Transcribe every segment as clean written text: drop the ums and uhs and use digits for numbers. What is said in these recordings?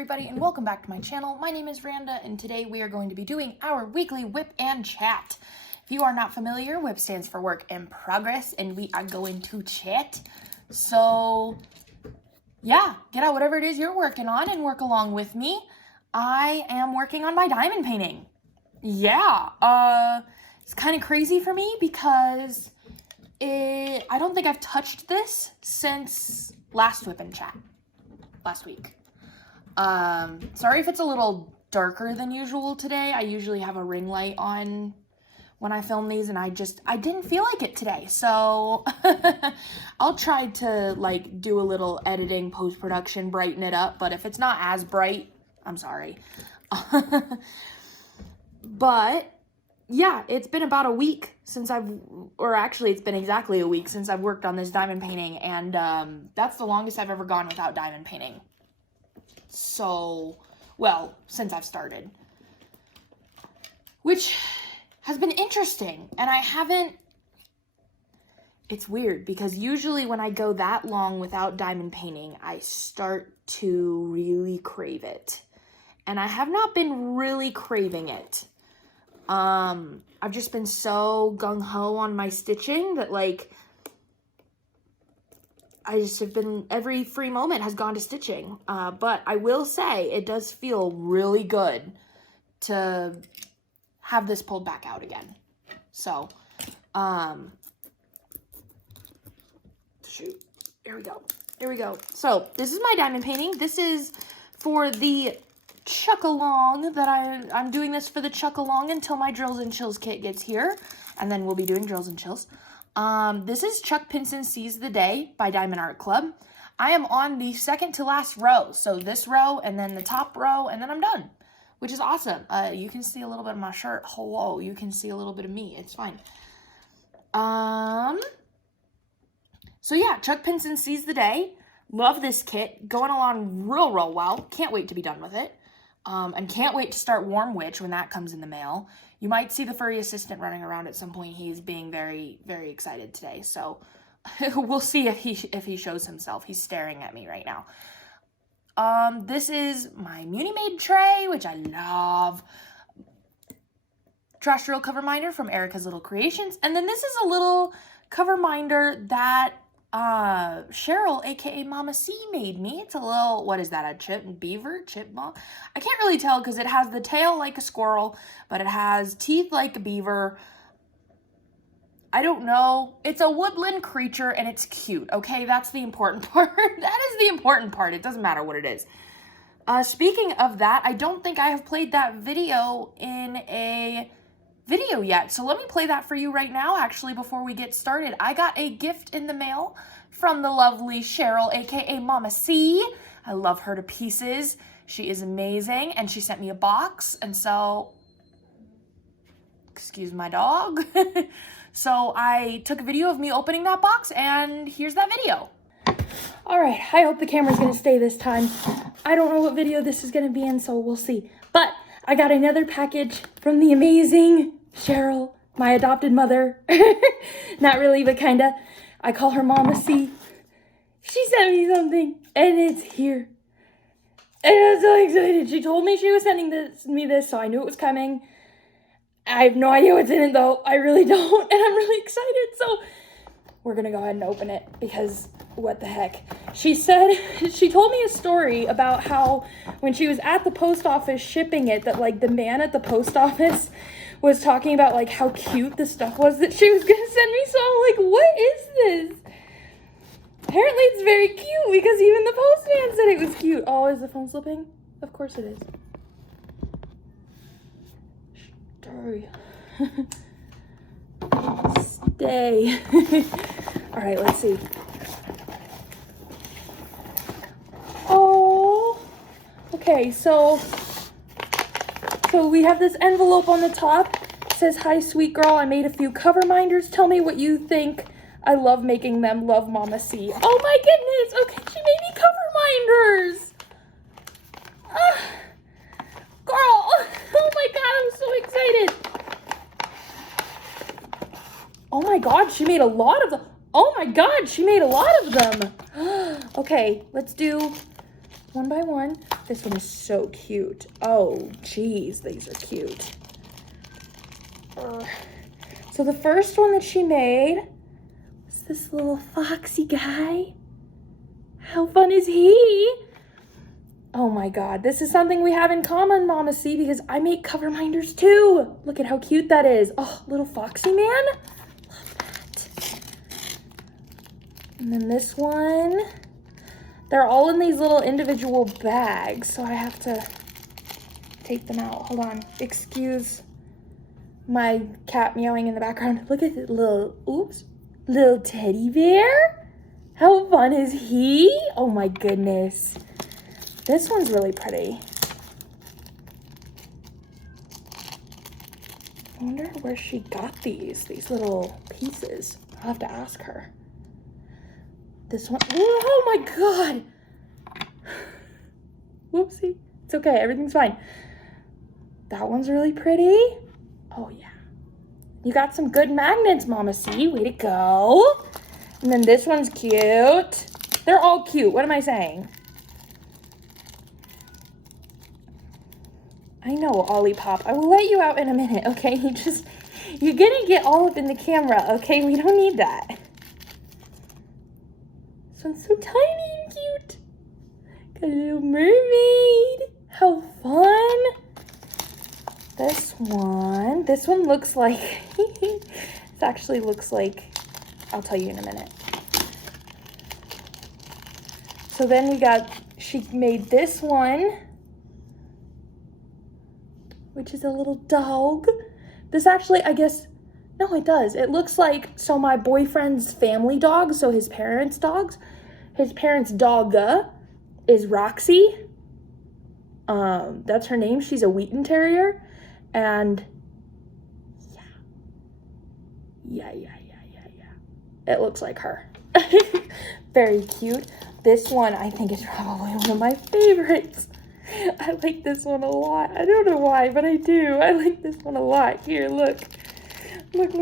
everybody, and welcome back to my channel. My name is Randa, and today we are going to be doing our weekly WIP and chat. If you are not familiar, WIP stands for work in progress, and we are going to chat. So, yeah, get out whatever it is you're working on and work along with me. I am working on my diamond painting. Yeah, it's kind of crazy for me because I don't think I've touched this since last WIP and chat. Last week. Sorry if it's a little darker than usual today. I usually have a ring light on when I film these, and I didn't feel like it today. So I'll try to like do a little editing, post-production, brighten it up, but if it's not as bright, I'm sorry. But yeah, it's been about a week since it's been exactly a week since I've worked on this diamond painting, and that's the longest I've ever gone without diamond painting. So, well, since I've started. Which has been interesting, and it's weird, because usually when I go that long without diamond painting, I start to really crave it. And I have not been really craving it. I've just been so gung-ho on my stitching that, like, I just have been, every free moment has gone to stitching. But I will say, it does feel really good to have this pulled back out again. So, shoot, here we go. So, this is my diamond painting. This is for the chuck-along that I'm doing this for the chuck-along until my Drills and Chills kit gets here, and then we'll be doing Drills and Chills. This is Chuck Pinson Seize the Day by Diamond Art Club. I am on the second to last row, so this row and then the top row, and then I'm done, which is awesome. You can see a little bit of my shirt. Hello, you can see a little bit of me. It's fine. So yeah, Chuck Pinson Seize the Day. Love this kit. Going along real well. Can't wait to be done with it. And can't wait to start Warm Witch when that comes in the mail. You might see the furry assistant running around at some point. He's being very, very excited today. So we'll see if he shows himself. He's staring at me right now. This is my Muni Made tray, which I love. Trash Drill cover minder from Erica's Little Creations. And then this is a little cover minder that Cheryl, aka Mama C, made me. It's a little, what is that, a chipmunk? I can't really tell because it has the tail like a squirrel, but it has teeth like a beaver. I don't know. It's a woodland creature and it's cute, okay? That's the important part. That is the important part. It doesn't matter what it is. Speaking of that, I don't think I have played that video in a video yet, so let me play that for you right now. Actually, before we get started, I got a gift in the mail from the lovely Cheryl, aka Mama C. I love her to pieces. She is amazing, and she sent me a box, and so, excuse my dog. So I took a video of me opening that box, and here's that video. All right, I hope the camera's gonna stay this time. I don't know what video this is gonna be in, so we'll see. But I got another package from the amazing Cheryl, my adopted mother. Not really, but kinda. I call her Mama C. She sent me something, and it's here. And I'm so excited. She told me she was sending me this, so I knew it was coming. I have no idea what's in it, though. I really don't, and I'm really excited, so we're gonna go ahead and open it, because what the heck. She told me a story about how when she was at the post office shipping it, that like the man at the post office was talking about like how cute the stuff was that she was gonna send me. So I'm like, what is this? Apparently it's very cute, because even the postman said it was cute. Oh, is the phone slipping? Of course it is. Sorry. Stay. All right, let's see. Oh, okay, so we have this envelope on the top. It says, "Hi, sweet girl. I made a few cover minders. Tell me what you think. I love making them. Love, Mama C." Oh my goodness. Okay, she made me cover minders. Girl. Oh my God, I'm so excited. Oh my God, she made a lot of them. Oh my God, she made a lot of them. Okay, let's do one by one. This one is so cute. Oh, geez, these are cute. So the first one that she made was this little foxy guy. How fun is he? Oh my God, this is something we have in common, Mama C, because I make cover minders too. Look at how cute that is. Oh, little foxy man. Love that. And then this one. They're all in these little individual bags, so I have to take them out. Hold on. Excuse my cat meowing in the background. Look at the little teddy bear. How fun is he? Oh my goodness. This one's really pretty. I wonder where she got these little pieces. I'll have to ask her. This one, oh my God. Whoopsie. It's okay, everything's fine. That one's really pretty. Oh yeah. You got some good magnets, Mama C. Way to go. And then this one's cute. They're all cute. What am I saying? I know, Olipop. I will let you out in a minute, okay? You're gonna get all up in the camera, okay? We don't need that. This one's so tiny and cute. Got a little mermaid. How fun. This one looks like, it actually looks like, I'll tell you in a minute. So then she made this one, which is a little dog. This actually, I guess, no, it does. It looks like, so my boyfriend's family dog, so his parents' dogs, his parents' dog is Roxy. That's her name. She's a Wheaton Terrier. And yeah. It looks like her. Very cute. This one, I think, is probably one of my favorites. I like this one a lot. I don't know why, but I do. I like this one a lot. Here, look. Look.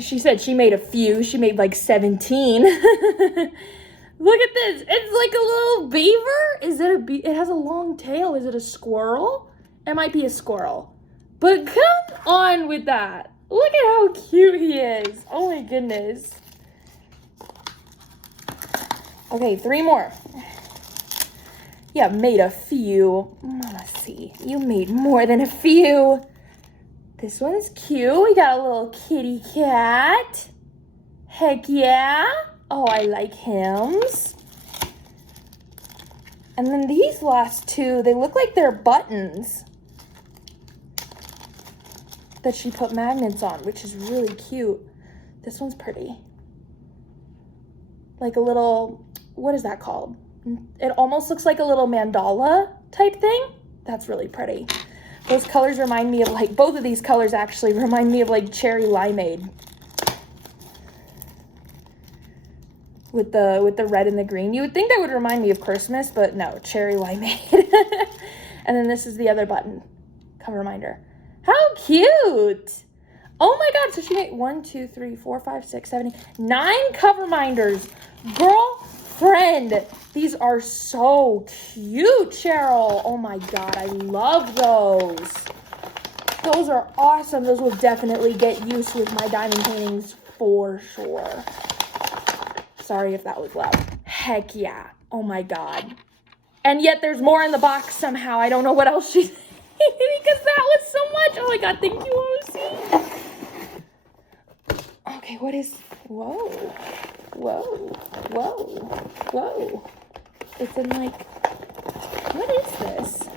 She said she made a few. She made like 17. Look at this. It's like a little beaver. Is it it has a long tail. Is it a squirrel? It might be a squirrel. But come on with that. Look at how cute he is. Oh my goodness. Okay, 3 more. Yeah, made a few. Let's see. You made more than a few. This one's cute. We got a little kitty cat. Heck yeah. Oh, I like hymns. And then these last 2, they look like they're buttons that she put magnets on, which is really cute. This one's pretty. Like a little, what is that called? It almost looks like a little mandala type thing. That's really pretty. Those colors remind me of like, both of these colors actually remind me of like cherry limeade. With the red and the green. You would think that would remind me of Christmas, but no, cherry limeade. And then this is the other button. Cover reminder. How cute! Oh my God, so she made 1, 2, 3, 4, 5, 6, 7, 8, 9 cover minders. Girlfriend, these are so cute, Cheryl. Oh my God, I love those. Those are awesome. Those will definitely get used with my diamond paintings for sure. Sorry if that was loud. Heck yeah. Oh my God. And yet there's more in the box somehow. I don't know what else she's because that was so much. Oh my God, thank you, OC. Okay, what is, whoa. It's in like, what is this?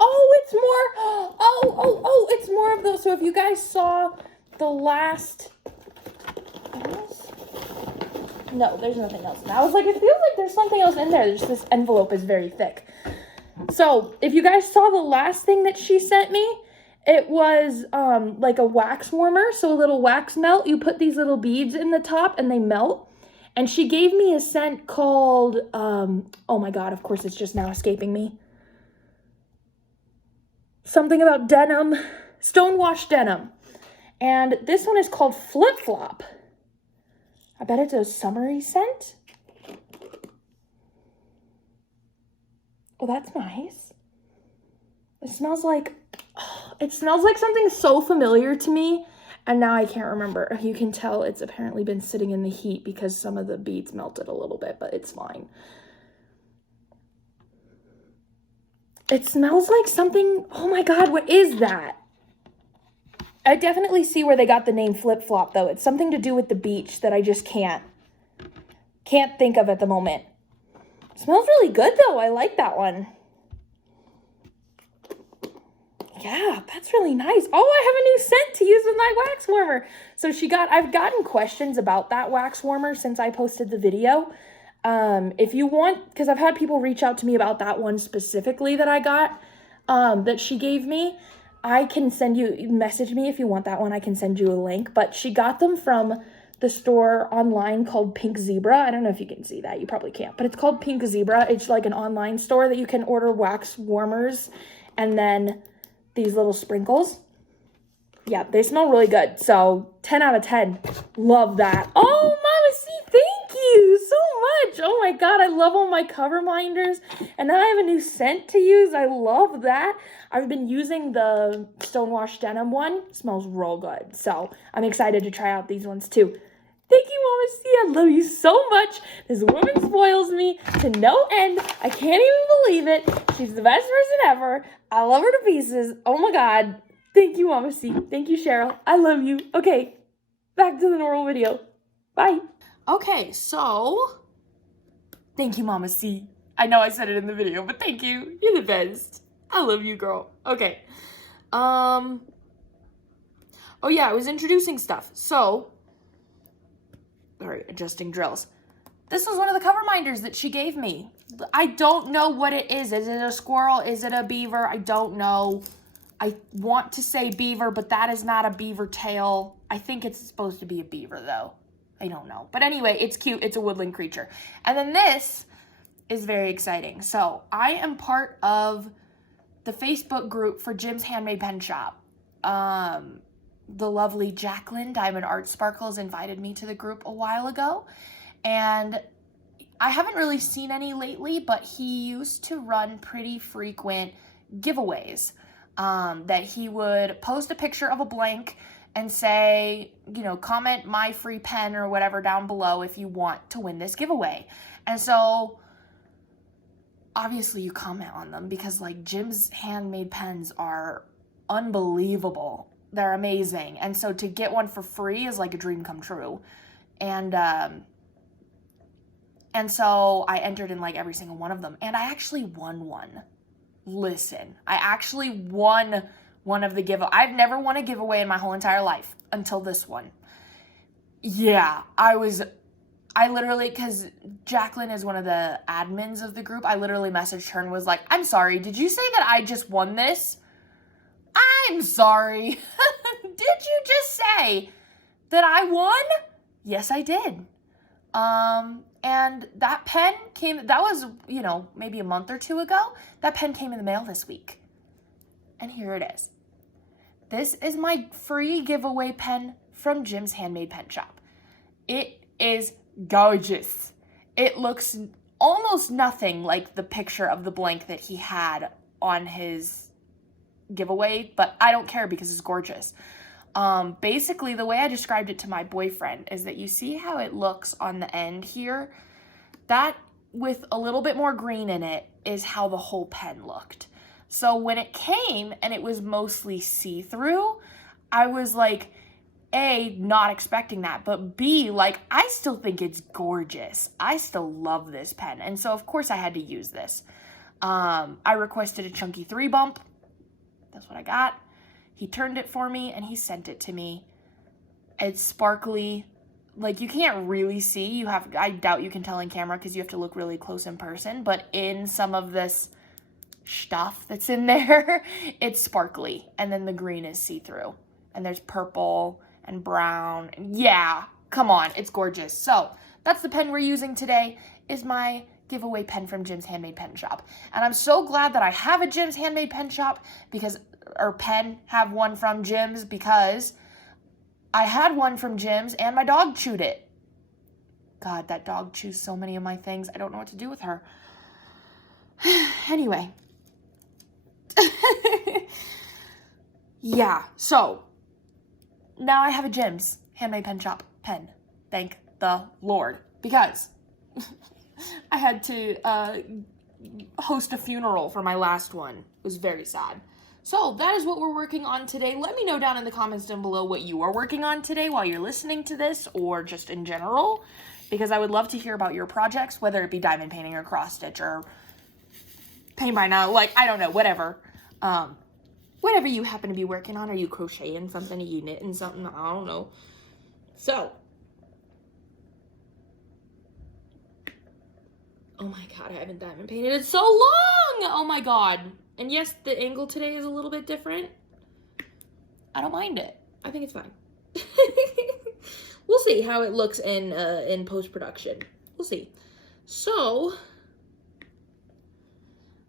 Oh, it's more, it's more of those. So if you guys saw the last, no, there's nothing else. And I was like, it feels like there's something else in there. This envelope is very thick. So if you guys saw the last thing that she sent me, it was like a wax warmer. So a little wax melt. You put these little beads in the top and they melt. And she gave me a scent called, oh my God, of course it's just now escaping me. Something about denim, stonewashed denim. And this one is called Flip Flop. I bet it's a summery scent. Oh, that's nice. It smells like something so familiar to me, and now I can't remember. You can tell it's apparently been sitting in the heat because some of the beads melted a little bit, but it's fine. It smells like something, oh my God, what is that? I definitely see where they got the name Flip Flop though. It's something to do with the beach that I just can't think of at the moment. It smells really good though. I like that one. Yeah, that's really nice. Oh, I have a new scent to use with my wax warmer. So I've gotten questions about that wax warmer since I posted the video. If you want, because I've had people reach out to me about that one specifically that I got, that she gave me. I can message me if you want that one. I can send you a link, but she got them from the store online called Pink Zebra. I don't know if you can see that. You probably can't, but it's called Pink Zebra. It's like an online store that you can order wax warmers and then these little sprinkles. Yeah, they smell really good. So 10 out of 10. Love that. Oh, Mama C, thank you so much. Oh my God, I love all my cover minders. And now I have a new scent to use. I love that. I've been using the Stonewash Denim one. It smells real good. So I'm excited to try out these ones too. Thank you, Mama C. I love you so much. This woman spoils me to no end. I can't even believe it. She's the best person ever. I love her to pieces. Oh my God. Thank you, Mama C. Thank you, Cheryl. I love you. Okay, back to the normal video. Bye. Okay, so thank you, Mama C. I know I said it in the video, but thank you. You're the best. I love you, girl. Okay. Oh yeah, I was introducing stuff. So, all right, adjusting drills. This was one of the cover minders that she gave me. I don't know what it is. Is it a squirrel? Is it a beaver? I don't know. I want to say beaver, but that is not a beaver tail. I think it's supposed to be a beaver, though. I don't know. But anyway, it's cute. It's a woodland creature. And then this is very exciting. So I am part of the Facebook group for Jim's Handmade Pen Shop. The lovely Jacqueline, Diamond Art Sparkles, invited me to the group a while ago. And I haven't really seen any lately, but he used to run pretty frequent giveaways. That he would post a picture of a blank and say, you know, comment my free pen or whatever down below if you want to win this giveaway. And so obviously you comment on them because like Jim's handmade pens are unbelievable. They're amazing. And so to get one for free is like a dream come true. And so I entered in like every single one of them and I actually won one. Listen, I actually won one of the giveaways. I've never won a giveaway in my whole entire life until this one. Yeah, I literally, because Jacqueline is one of the admins of the group, I literally messaged her and was like, I'm sorry, did you say that I just won this? I'm sorry. Did you just say that I won? Yes, I did. And that pen came, that was, you know, maybe a month or two ago. That pen came in the mail this week. And here it is. This is my free giveaway pen from Jim's Handmade Pen Shop. It is gorgeous. It looks almost nothing like the picture of the blank that he had on his giveaway, but I don't care because it's gorgeous. Basically, the way I described it to my boyfriend is that you see how it looks on the end here? That, with a little bit more green in it, is how the whole pen looked. So when it came and it was mostly see-through, I was like, A, not expecting that, but B, like, I still think it's gorgeous. I still love this pen. And so, of course, I had to use this. I requested a chunky 3 bump. That's what I got. He turned it for me and he sent it to me. It's sparkly. Like, you can't really see. I doubt you can tell in camera because you have to look really close in person. But in some of this stuff that's in there, it's sparkly. And then the green is see-through. And there's purple and brown. Yeah, come on. It's gorgeous. So that's the pen we're using today, is my giveaway pen from Jim's Handmade Pen Shop. And I'm so glad that I have a Jim's Handmade Pen Shop have one from Jim's, because I had one from Jim's and my dog chewed it. God, that dog chews so many of my things. I don't know what to do with her. Anyway. Yeah, so now I have a Jim's handmade pen shop pen. Thank the Lord. Because I had to host a funeral for my last one. It was very sad. So that is what we're working on today. Let me know down in the comments down below what you are working on today while you're listening to this, or just in general, because I would love to hear about your projects, whether it be diamond painting or cross stitch or paint by now, like, I don't know, whatever. Whatever you happen to be working on. Are you crocheting something? Are you knitting something? I don't know. So, oh my God, I haven't diamond painted in so long. Oh my God. And yes, the angle today is a little bit different. I don't mind it. I think it's fine. We'll see how it looks in post-production. We'll see. So,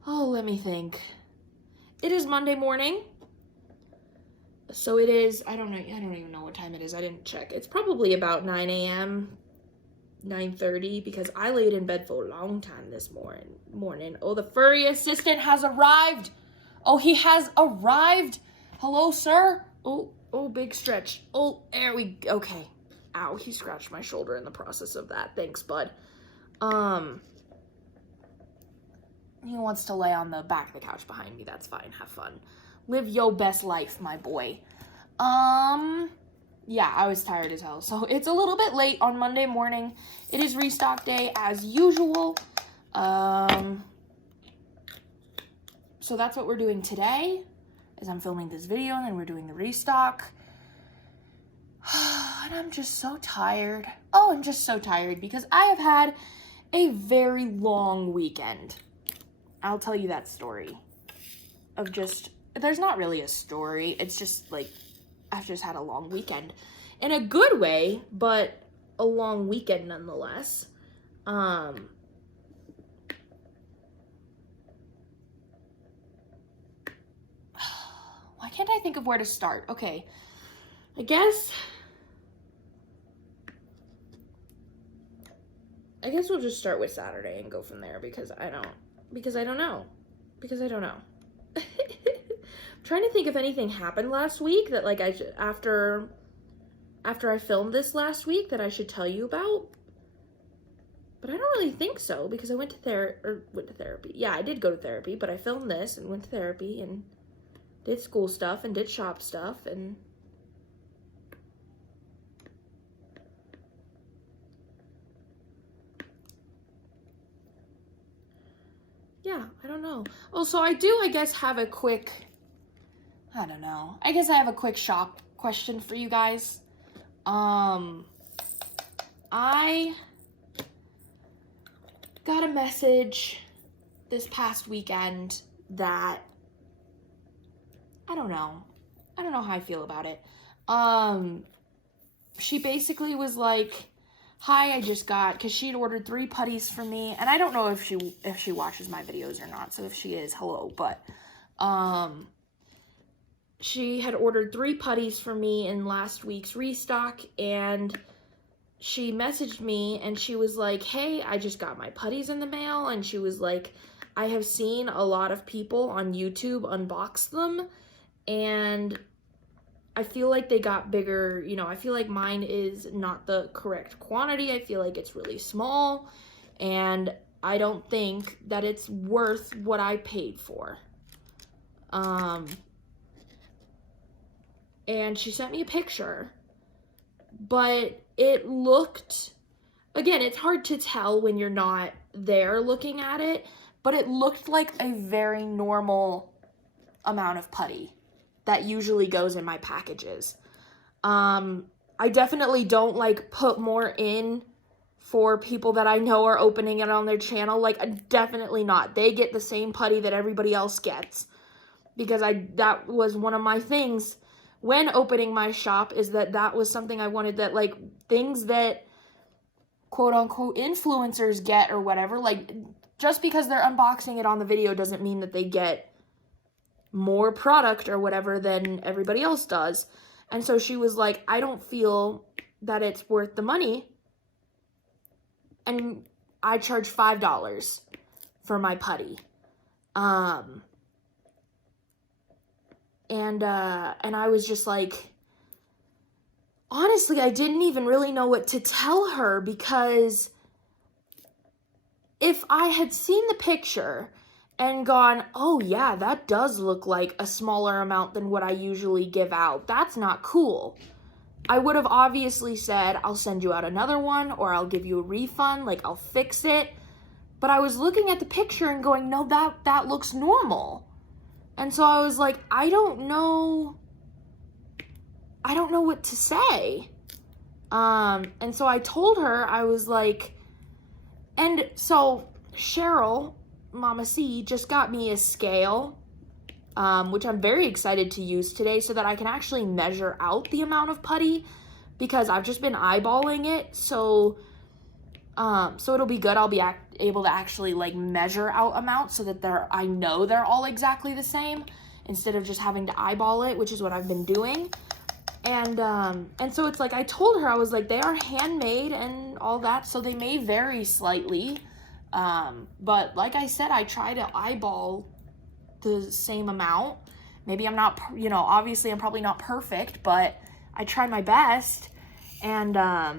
oh, let me think. It is Monday morning. So it is, I don't even know what time it is. I didn't check. It's probably about 9 a.m., 9:30, because I laid in bed for a long time this morning. Oh, the furry assistant has arrived. Oh, he has arrived. Hello, sir. Oh, big stretch. Oh, there we go. Okay. Ow, he scratched my shoulder in the process of that. Thanks, bud. He wants to lay on the back of the couch behind me. That's fine. Have fun. Live your best life, my boy. Yeah, I was tired as hell. So it's a little bit late on Monday morning. It is restock day as usual. So that's what we're doing today, as I'm filming this video, and then we're doing the restock. And I'm just so tired. Oh, I'm just so tired because I have had a very long weekend. I'll tell you that story of just, there's not really a story. It's just like, I've just had a long weekend in a good way, but a long weekend nonetheless. Why can't I think of where to start? Okay. I guess we'll just start with Saturday and go from there because I don't know. I'm trying to think if anything happened last week that, like, after I filmed this last week that I should tell you about. But I don't really think so because I went to therapy. Yeah, I did go to therapy, but I filmed this and went to therapy and did school stuff and did shop stuff and yeah, I don't know. Oh, so I do, I guess, have a quick, I don't know. I guess I have a quick shop question for you guys. I got a message this past weekend that, I don't know how I feel about it. She basically was like, hi, I just got, because she'd ordered 3 putties for me, and I don't know if she watches my videos or not, so if she is, hello, but, she had ordered 3 putties for me in last week's restock, and she messaged me, and she was like, hey, I just got my putties in the mail, and she was like, I have seen a lot of people on YouTube unbox them, and I feel like they got bigger, you know, I feel like mine is not the correct quantity. I feel like it's really small, and I don't think that it's worth what I paid for. And she sent me a picture, but it looked, again, it's hard to tell when you're not there looking at it, but it looked like a very normal amount of putty that usually goes in my packages. I definitely don't, like, put more in for people that I know are opening it on their channel. Like, definitely not. They get the same putty that everybody else gets. Because that was one of my things when opening my shop, is that was something I wanted, that, like, things that quote-unquote influencers get or whatever, like, just because they're unboxing it on the video doesn't mean that they get more product or whatever than everybody else does. And so she was like, I don't feel that it's worth the money and I charge $5 for my putty. And I was just like, honestly, I didn't even really know what to tell her, because if I had seen the picture and gone, oh yeah, that does look like a smaller amount than what I usually give out, that's not cool, I would have obviously said, I'll send you out another one, or I'll give you a refund, like I'll fix it. But I was looking at the picture and going, no, that looks normal. And so I was like, I don't know what to say. And so I told her, I was like, and so Cheryl, Mama C, just got me a scale, which I'm very excited to use today so that I can actually measure out the amount of putty, because I've just been eyeballing it. So it'll be good. I'll be able to actually like measure out amounts so that I know they're all exactly the same, instead of just having to eyeball it, which is what I've been doing. And so it's like, I told her, I was like, they are handmade and all that, so they may vary slightly. But like I said, I try to eyeball the same amount. Maybe I'm not, obviously I'm probably not perfect, but I try my best. And I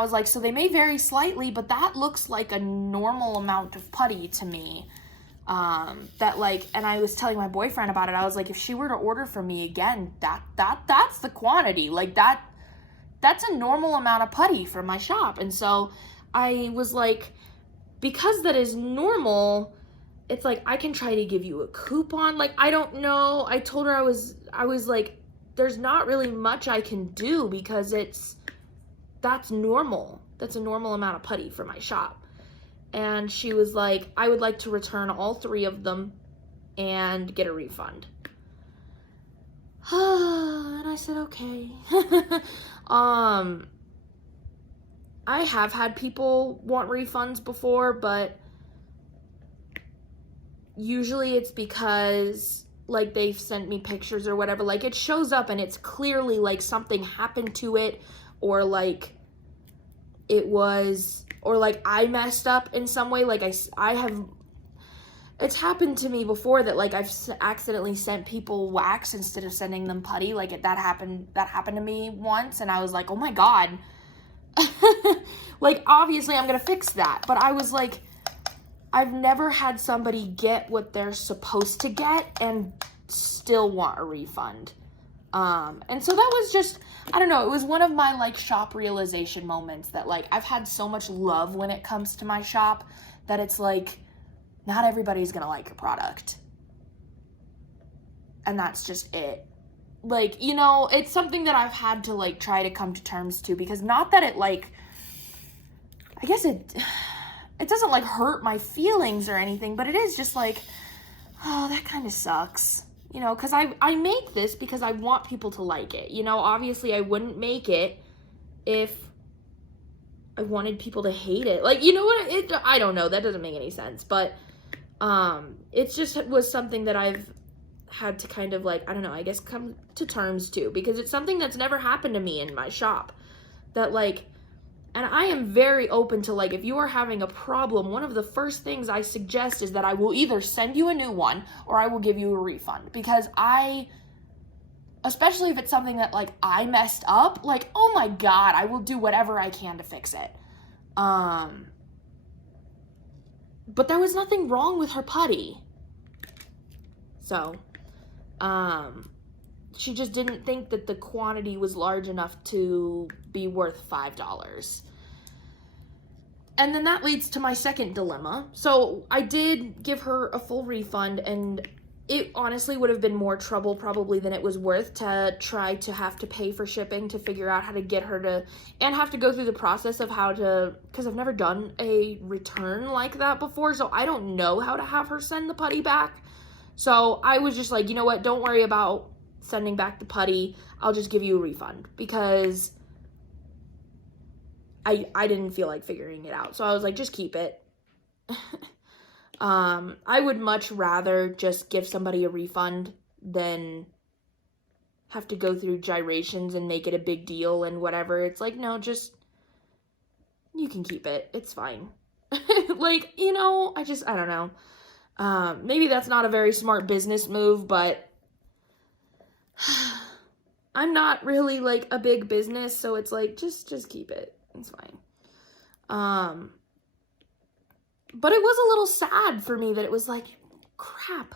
was like, so they may vary slightly, but that looks like a normal amount of putty to me. That like, and I was telling my boyfriend about it. I was like, if she were to order from me again, that's the quantity. Like that's a normal amount of putty from my shop. And so I was like, because that is normal, it's like, I can try to give you a coupon. Like, I don't know. I told her I was like, there's not really much I can do, because that's normal. That's a normal amount of putty for my shop. And she was like, I would like to return all 3 of them and get a refund. And I said, okay. I have had people want refunds before, but usually it's because like they've sent me pictures or whatever. Like it shows up and it's clearly like something happened to it, or like it was, or like I messed up in some way. Like I have, it's happened to me before that like I've accidentally sent people wax instead of sending them putty. Like that happened to me once, and I was like, oh my God. Like obviously I'm gonna fix that, but I was like, I've never had somebody get what they're supposed to get and still want a refund. And so that was just, I don't know, it was one of my like shop realization moments that like I've had so much love when it comes to my shop that it's like, not everybody's gonna like your product. And that's just it. Like, it's something that I've had to like try to come to terms to, because not that it like, I guess it doesn't like hurt my feelings or anything, but it is just like, oh, that kind of sucks. Because I make this because I want people to like it. Obviously I wouldn't make it if I wanted people to hate it. Like, I don't know. That doesn't make any sense. But it just was something that I've had to kind of like, I don't know, I guess come to terms to, because it's something that's never happened to me in my shop. That like, and I am very open to like, if you are having a problem, one of the first things I suggest is that I will either send you a new one or I will give you a refund, because especially if it's something that like I messed up, like, oh my God, I will do whatever I can to fix it. But there was nothing wrong with her putty. So, she just didn't think that the quantity was large enough to be worth $5. And then that leads to my second dilemma. So I did give her a full refund, and it honestly would have been more trouble probably than it was worth to try to have to pay for shipping to figure out how to get her to, and have to go through the process of how to, because I've never done a return like that before, so I don't know how to have her send the putty back. So I was just like, you know what, don't worry about sending back the putty, I'll just give you a refund, because I didn't feel like figuring it out. So I was like, just keep it. I would much rather just give somebody a refund than have to go through gyrations and make it a big deal and whatever. It's like, no, just you can keep it. It's fine. Like, you know, I don't know. Maybe that's not a very smart business move, but I'm not really like a big business, so it's like, just keep it. It's fine. But it was a little sad for me that it was like, crap.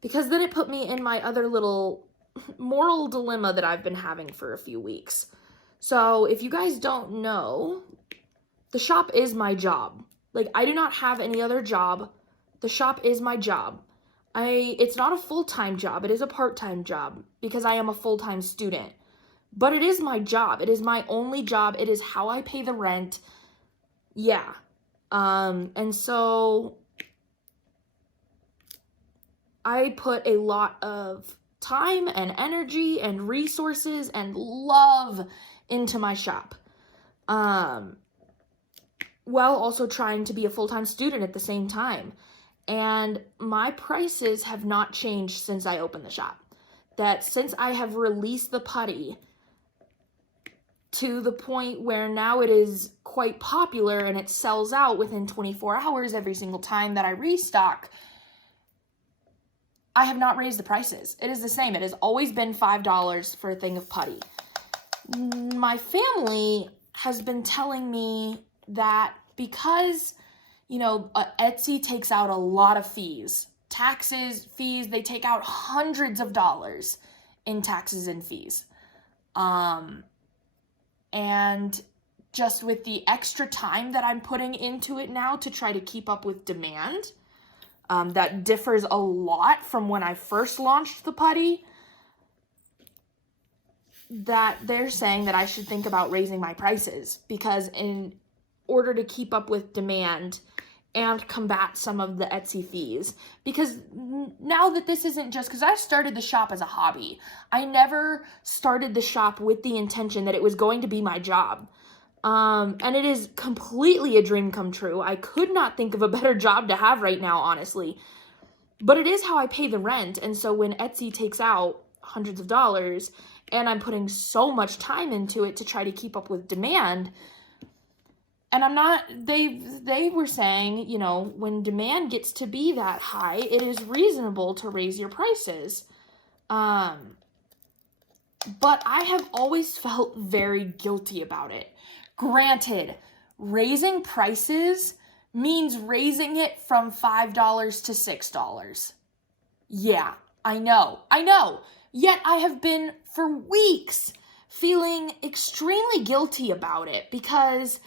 Because then it put me in my other little moral dilemma that I've been having for a few weeks. So if you guys don't know, the shop is my job. Like, I do not have any other job. The shop is my job. It's not a full-time job. It is a part-time job because I am a full-time student. But it is my job. It is my only job. It is how I pay the rent. Yeah. And so I put a lot of time and energy and resources and love into my shop. While also trying to be a full-time student at the same time. And my prices have not changed since I opened the shop. That since I have released the putty to the point where now it is quite popular and it sells out within 24 hours every single time that I restock, I have not raised the prices. It is the same. It has always been $5 for a thing of putty. My family has been telling me that because, you know, Etsy takes out a lot of fees, taxes, fees, they take out hundreds of dollars in taxes and fees. And just with the extra time that I'm putting into it now to try to keep up with demand, that differs a lot from when I first launched the putty, that they're saying that I should think about raising my prices because in order to keep up with demand and combat some of the Etsy fees. Because now that this isn't just, because I started the shop as a hobby. I never started the shop with the intention that it was going to be my job. And it is completely a dream come true. I could not think of a better job to have right now, honestly. But it is how I pay the rent. And so when Etsy takes out hundreds of dollars and I'm putting so much time into it to try to keep up with demand, and I'm not, they were saying, you know, when demand gets to be that high, it is reasonable to raise your prices. But I have always felt very guilty about it. Granted, raising prices means raising it from $5 to $6. Yeah, I know. Yet I have been for weeks feeling extremely guilty about it because,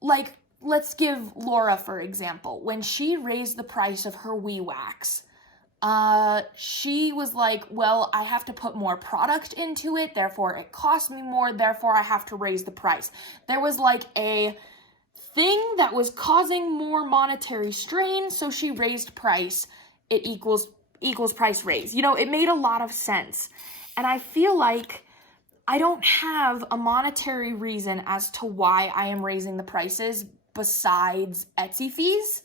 like, let's give Laura, for example. When she raised the price of her WIP wax, she was like, well, I have to put more product into it, therefore it costs me more, therefore I have to raise the price. There was like a thing that was causing more monetary strain, so she raised price. It equals price raise. You know, it made a lot of sense. And I feel like I don't have a monetary reason as to why I am raising the prices besides Etsy fees.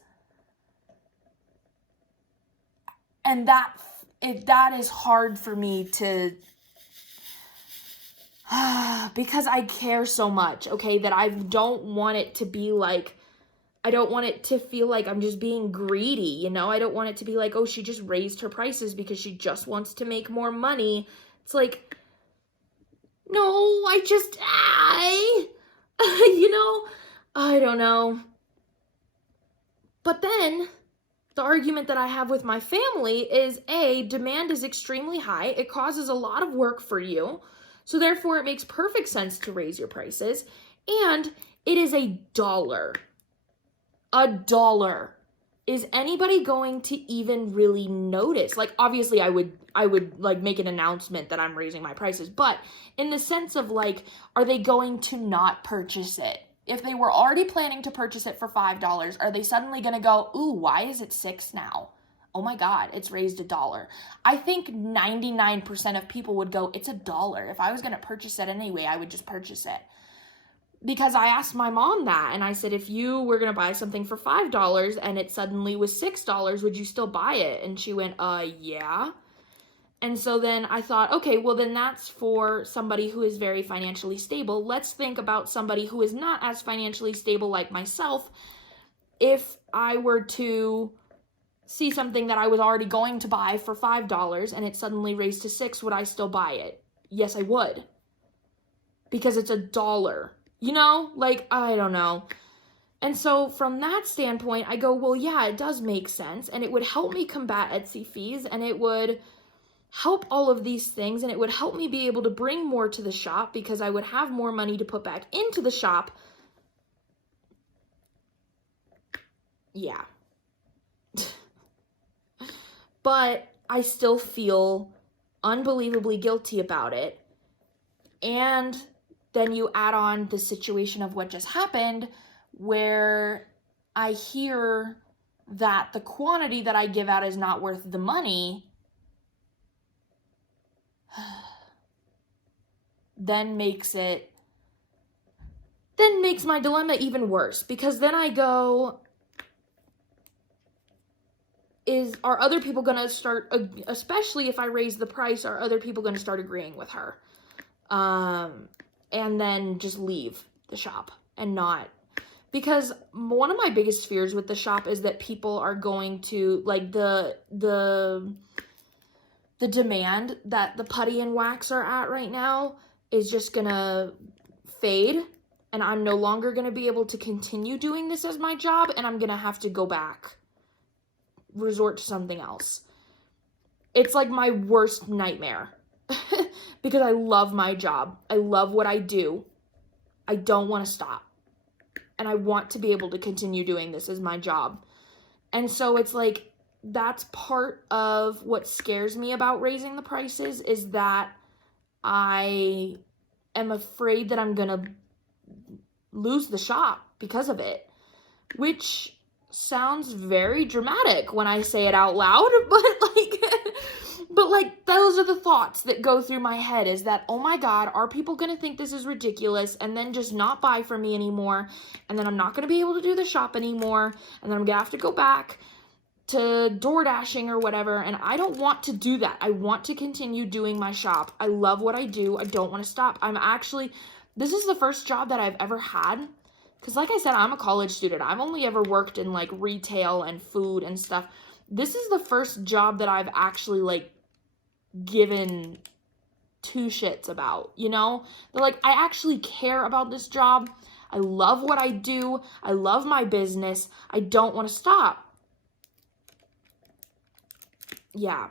And that is hard for me to, because I care so much, okay, that I don't want it to be like, I don't want it to feel like I'm just being greedy, you know? I don't want it to be like, oh, she just raised her prices because she just wants to make more money. It's like, no, you know, I don't know. But then the argument that I have with my family is, A, demand is extremely high. It causes a lot of work for you. So therefore, it makes perfect sense to raise your prices. And it is $1. $1. Is anybody going to even really notice? Like, obviously, I would like make an announcement that I'm raising my prices. But in the sense of like, are they going to not purchase it? If they were already planning to purchase it for $5, are they suddenly going to go, ooh, why is it $6 now? Oh my God, it's raised $1. I think 99% of people would go, it's $1. If I was going to purchase it anyway, I would just purchase it. Because I asked my mom that, and I said, if you were going to buy something for $5 and it suddenly was $6, would you still buy it? And she went, yeah. And so then I thought, okay, well then that's for somebody who is very financially stable. Let's think about somebody who is not as financially stable like myself. If I were to see something that I was already going to buy for $5 and it suddenly raised to $6, would I still buy it? Yes, I would. Because it's $1. You know? Like, I don't know. And so from that standpoint, I go, well, yeah, it does make sense. And it would help me combat Etsy fees, and it would help all of these things, and it would help me be able to bring more to the shop because I would have more money to put back into the shop. Yeah. But I still feel unbelievably guilty about it. And then you add on the situation of what just happened, where I hear that the quantity that I give out is not worth the money. Then makes my dilemma even worse, because then I go, are other people going to start, especially if I raise the price, are other people going to start agreeing with her? And then just leave the shop and not, because one of my biggest fears with the shop is that people are going to, like, the demand that the putty and wax are at right now is just gonna fade, and I'm no longer gonna be able to continue doing this as my job, and I'm gonna have to go back, resort to something else. It's like my worst nightmare because I love my job. I love what I do. I don't want to stop, and I want to be able to continue doing this as my job. And so it's like, that's part of what scares me about raising the prices, is that I am afraid that I'm gonna lose the shop because of it, which sounds very dramatic when I say it out loud, but like those are the thoughts that go through my head, is that, oh my God, are people gonna think this is ridiculous and then just not buy from me anymore, and then I'm not gonna be able to do the shop anymore, and then I'm gonna have to go back to door dashing or whatever, and I don't want to do that. I want to continue doing my shop. I love what I do. I don't want to stop. This is the first job that I've ever had, because like I said, I'm a college student. I've only ever worked in like retail and food and stuff. This is the first job that I've actually like given two shits about, you know? Like, I actually care about this job. I love what I do. I love my business. I don't want to stop. Yeah,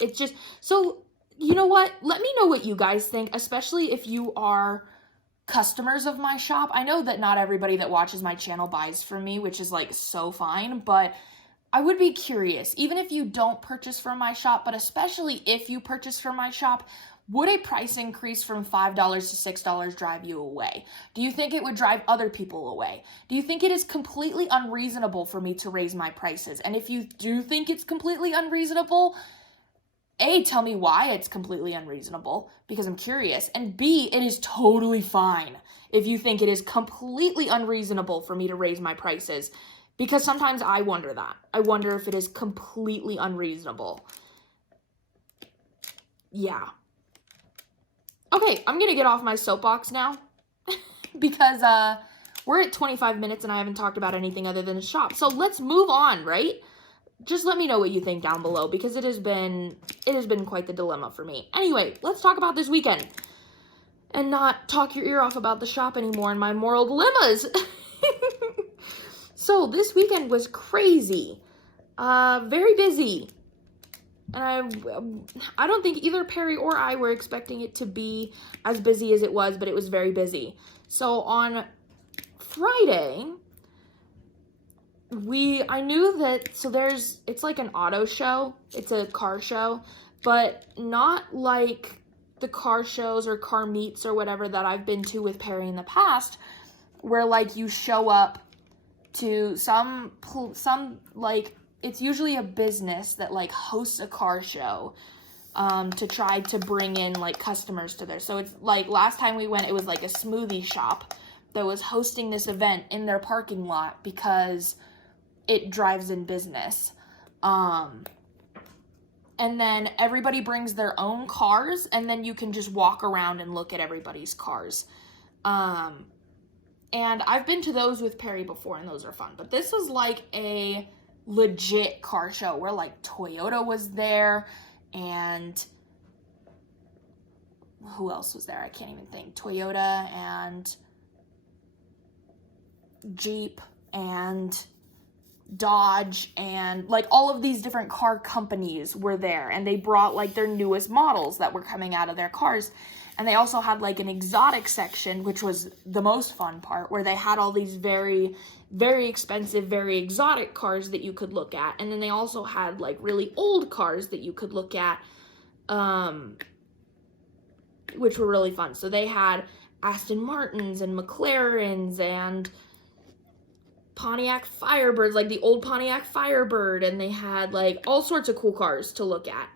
it's just, so, you know what? Let me know what you guys think, especially if you are customers of my shop. I know that not everybody that watches my channel buys from me, which is like so fine, but I would be curious, even if you don't purchase from my shop, but especially if you purchase from my shop, would a price increase from $5 to $6 drive you away? Do you think it would drive other people away? Do you think it is completely unreasonable for me to raise my prices? And if you do think it's completely unreasonable, A, tell me why it's completely unreasonable, because I'm curious. And B, it is totally fine if you think it is completely unreasonable for me to raise my prices, because sometimes I wonder that. I wonder if it is completely unreasonable. Yeah. Okay, I'm gonna get off my soapbox now because we're at 25 minutes and I haven't talked about anything other than the shop. So let's move on, right? Just let me know what you think down below, because it has been quite the dilemma for me. Anyway, let's talk about this weekend and not talk your ear off about the shop anymore and my moral dilemmas. So this weekend was crazy, very busy. And I don't think either Perry or I were expecting it to be as busy as it was, but it was very busy. So on Friday, I knew that, it's like an auto show. It's a car show, but not like the car shows or car meets or whatever that I've been to with Perry in the past, where like you show up to some like, it's usually a business that like hosts a car show to try to bring in like customers to there. So it's like last time we went, it was like a smoothie shop that was hosting this event in their parking lot because it drives in business. And then everybody brings their own cars, and then you can just walk around and look at everybody's cars. And I've been to those with Perry before, and those are fun. But this was like a legit car show where like Toyota was there, and who else was there? I can't even think. Toyota and Jeep and Dodge and like all of these different car companies were there, and they brought like their newest models that were coming out of their cars. And they also had like an exotic section, which was the most fun part, where they had all these very, very expensive, very exotic cars that you could look at. And then they also had like really old cars that you could look at, which were really fun. So they had Aston Martins and McLarens and Pontiac Firebirds, like the old Pontiac Firebird, and they had like all sorts of cool cars to look at.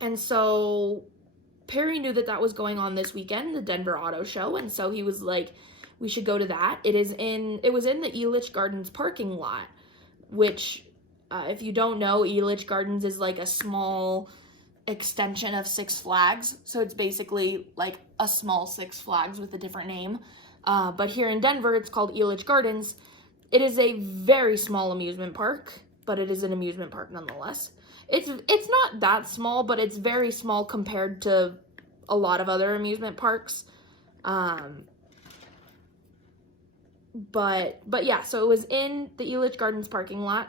And so Perry knew that that was going on this weekend, the Denver Auto Show, and so he was like, we should go to that. It was in the Elitch Gardens parking lot, which, if you don't know, Elitch Gardens is like a small extension of Six Flags. So it's basically like a small Six Flags with a different name. But here in Denver, it's called Elitch Gardens. It is a very small amusement park, but it is an amusement park nonetheless. It's not that small, but it's very small compared to a lot of other amusement parks. But yeah, so it was in the Elitch Gardens parking lot.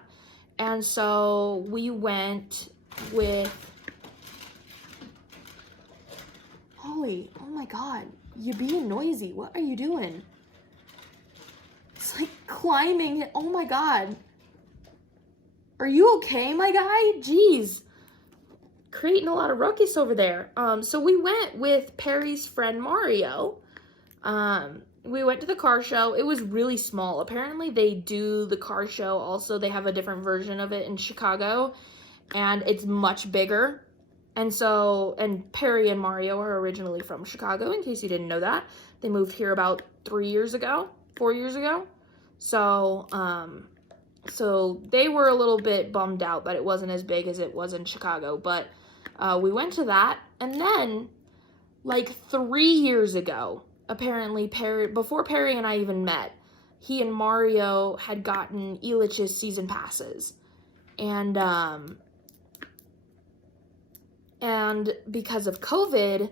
And so we went with... Holly, oh my God, you're being noisy. What are you doing? It's like climbing. Oh my God. Are you okay, my guy? Jeez. Creating a lot of ruckus over there. So we went with Perry's friend Mario. We went to the car show. It was really small. Apparently they do the car show also. They have a different version of it in Chicago, and it's much bigger. And Perry and Mario are originally from Chicago, in case you didn't know that. They moved here about 4 years ago. So they were a little bit bummed out that it wasn't as big as it was in Chicago. But we went to that. And then, like 3 years ago, apparently before Perry and I even met, he and Mario had gotten Elitch's season passes. And because of COVID,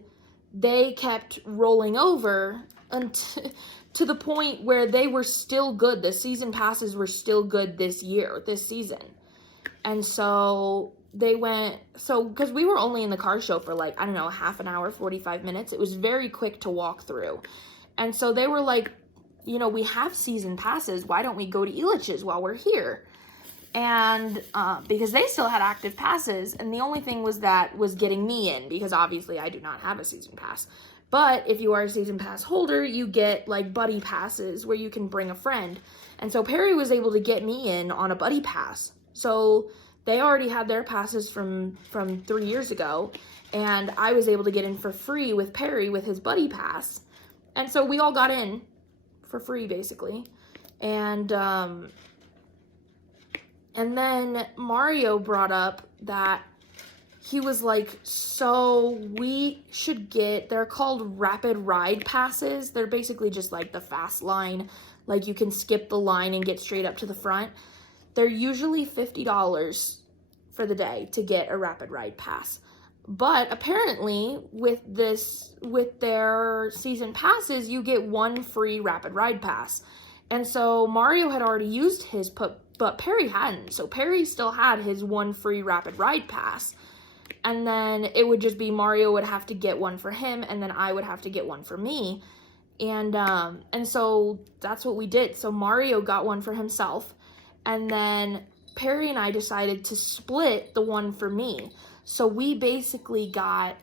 they kept rolling over to the point where they were still good. The season passes were still good this season. And so because we were only in the car show for like, I don't know, half an hour, 45 minutes. It was very quick to walk through. And so they were like, we have season passes. Why don't we go to Elitch's while we're here? And because they still had active passes, and the only thing was getting me in, because obviously I do not have a season pass. But if you are a season pass holder, you get like buddy passes where you can bring a friend. And so Perry was able to get me in on a buddy pass. So they already had their passes from 3 years ago, and I was able to get in for free with Perry with his buddy pass. And so we all got in for free, basically. And then Mario brought up that he was like, so we should they're called rapid ride passes. They're basically just like the fast line. Like you can skip the line and get straight up to the front. They're usually $50 for the day to get a rapid ride pass. But apparently with their season passes, you get one free rapid ride pass. And so Mario had already used his, but Perry hadn't. So Perry still had his one free rapid ride pass. And then it would just be Mario would have to get one for him, and then I would have to get one for me. And so that's what we did. So Mario got one for himself, and then Perry and I decided to split the one for me. So we basically got,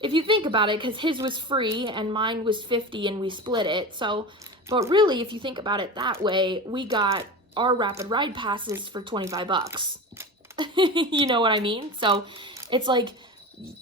if you think about it, because his was free and mine was $50 and we split it. So, but really, if you think about it that way, we got our rapid ride passes for $25. You know what I mean? So it's like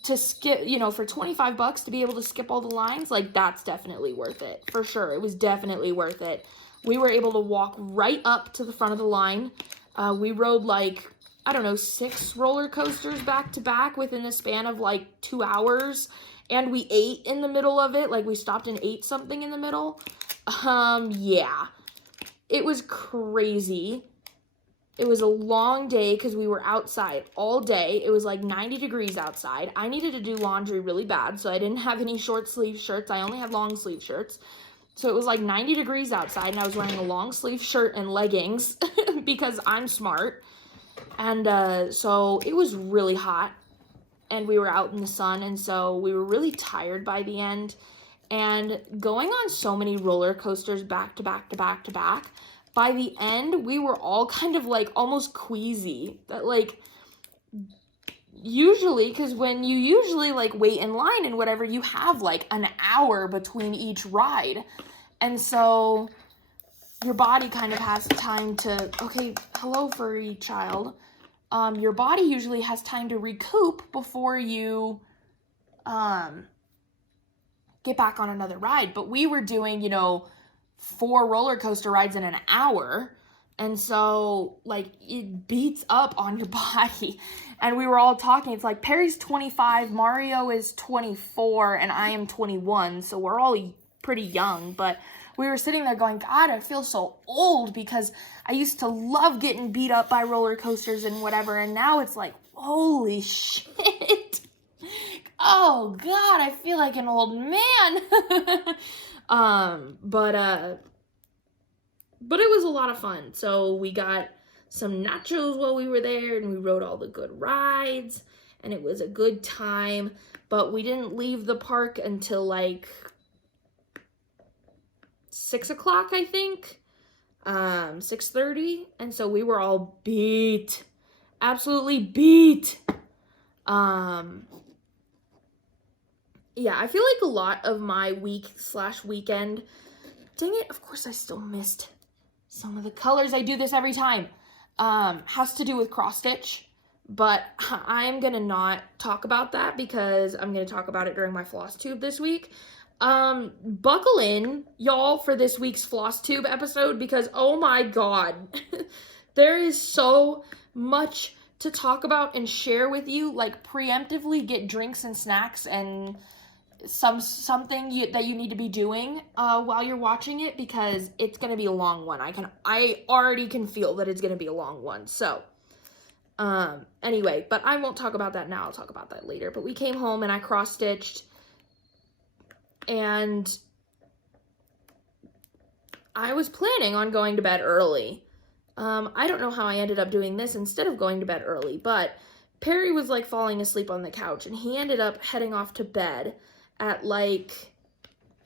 to skip, for $25 to be able to skip all the lines, like that's definitely worth it. For sure. It was definitely worth it. We were able to walk right up to the front of the line. We rode like, I don't know, 6 roller coasters back to back within the span of like 2 hours. And we ate in the middle of it. Like we stopped and ate something in the middle. Yeah. It was crazy. It was a long day because we were outside all day. It was like 90 degrees outside. I needed to do laundry really bad, so I didn't have any short sleeve shirts. I only had long sleeve shirts. So it was like 90 degrees outside, and I was wearing a long sleeve shirt and leggings because I'm smart. And so it was really hot, and we were out in the sun, and so we were really tired by the end. And going on so many roller coasters back to back to back to back, by the end, we were all kind of like almost queasy. That like, usually, because when you usually like wait in line and whatever, you have like an hour between each ride. And so your body kind of has time to, okay, hello furry child. Your body usually has time to recoup before you get back on another ride. But we were doing, 4 roller coaster rides in an hour. And so, like, it beats up on your body. And we were all talking. It's like, Perry's 25, Mario is 24, and I am 21. So we're all pretty young. But we were sitting there going, God, I feel so old because I used to love getting beat up by roller coasters and whatever. And now it's like, holy shit. Oh, God, I feel like an old man. But it was a lot of fun. So we got some nachos while we were there, and we rode all the good rides, and it was a good time. But we didn't leave the park until like 6 o'clock, I think, 6:30. And so we were all beat, absolutely beat. Yeah, I feel like a lot of my week/weekend, dang it, of course I still missed some of the colors. I do this every time. Has to do with cross stitch, but I'm gonna not talk about that because I'm gonna talk about it during my floss tube this week. Buckle in, y'all, for this week's floss tube episode because, oh my God, there is so much to talk about and share with you. Like, preemptively get drinks and snacks and something that you need to be doing while you're watching it because it's gonna be a long one. I already can feel that it's gonna be a long one. So anyway, but I won't talk about that now. I'll talk about that later. But we came home and I cross stitched, and I was planning on going to bed early. I don't know how I ended up doing this instead of going to bed early, but Perry was like falling asleep on the couch, and he ended up heading off to bed at like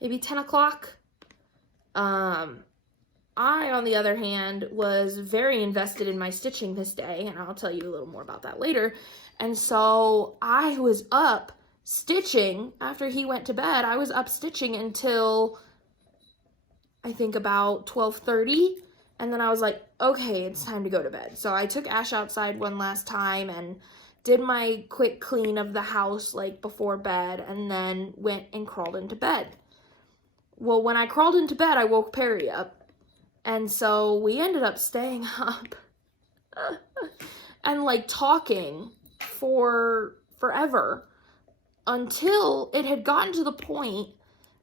maybe 10 o'clock. I, on the other hand, was very invested in my stitching this day, and I'll tell you a little more about that later. And so I was up stitching after he went to bed. I was up stitching until I think about 12:30, and then I was like, okay, it's time to go to bed. So I took Ash outside one last time and did my quick clean of the house like before bed, and then went and crawled into bed. Well, when I crawled into bed, I woke Perry up, and so we ended up staying up and like talking for forever until it had gotten to the point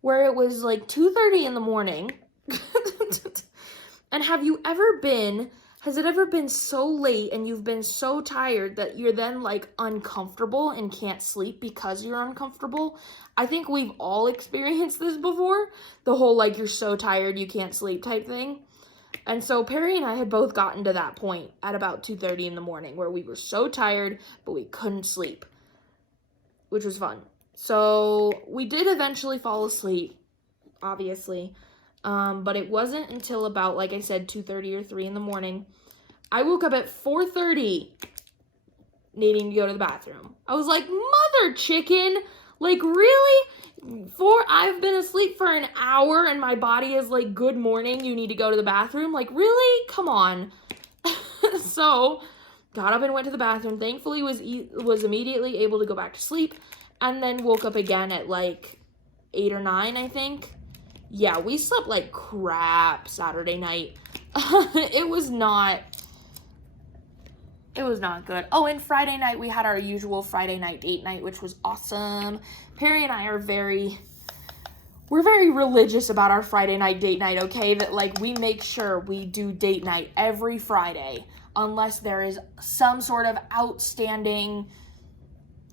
where it was like 2:30 in the morning. And has it ever been so late and you've been so tired that you're then like uncomfortable and can't sleep because you're uncomfortable? I think we've all experienced this before. The whole like you're so tired you can't sleep type thing. And so Perry and I had both gotten to that point at about 2:30 in the morning where we were so tired but we couldn't sleep, which was fun. So we did eventually fall asleep, obviously. But it wasn't until about, like I said, 2:30 or 3 in the morning. I woke up at 4:30 needing to go to the bathroom. I was like, mother chicken, like really? I've been asleep for an hour and my body is like, good morning, you need to go to the bathroom? Like, really? Come on. So, got up and went to the bathroom. Thankfully, was immediately able to go back to sleep, and then woke up again at like 8 or 9, I think. Yeah, we slept like crap Saturday night. It was not It was not good. Oh, and Friday night, we had our usual Friday night date night, which was awesome. Perry and I are we're very religious about our Friday night date night, okay? That, like, we make sure we do date night every Friday, unless there is some sort of outstanding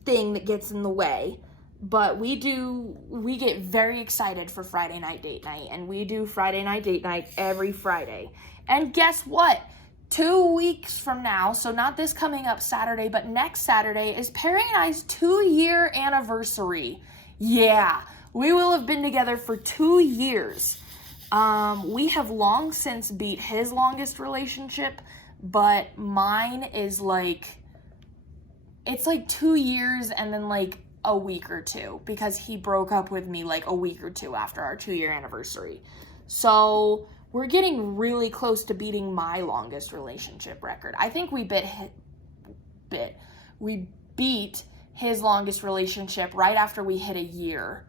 thing that gets in the way. But we get very excited for Friday night date night, and we do Friday night date night every Friday. And guess what? 2 weeks from now, so not this coming up Saturday, but next Saturday, is Perry and I's 2-year anniversary. Yeah, we will have been together for 2 years. We have long since beat his longest relationship, but mine is like, it's like 2 years and then like a week or two, because he broke up with me like a week or two after our 2-year anniversary. So we're getting really close to beating my longest relationship record. I think we beat his longest relationship right after we hit a year.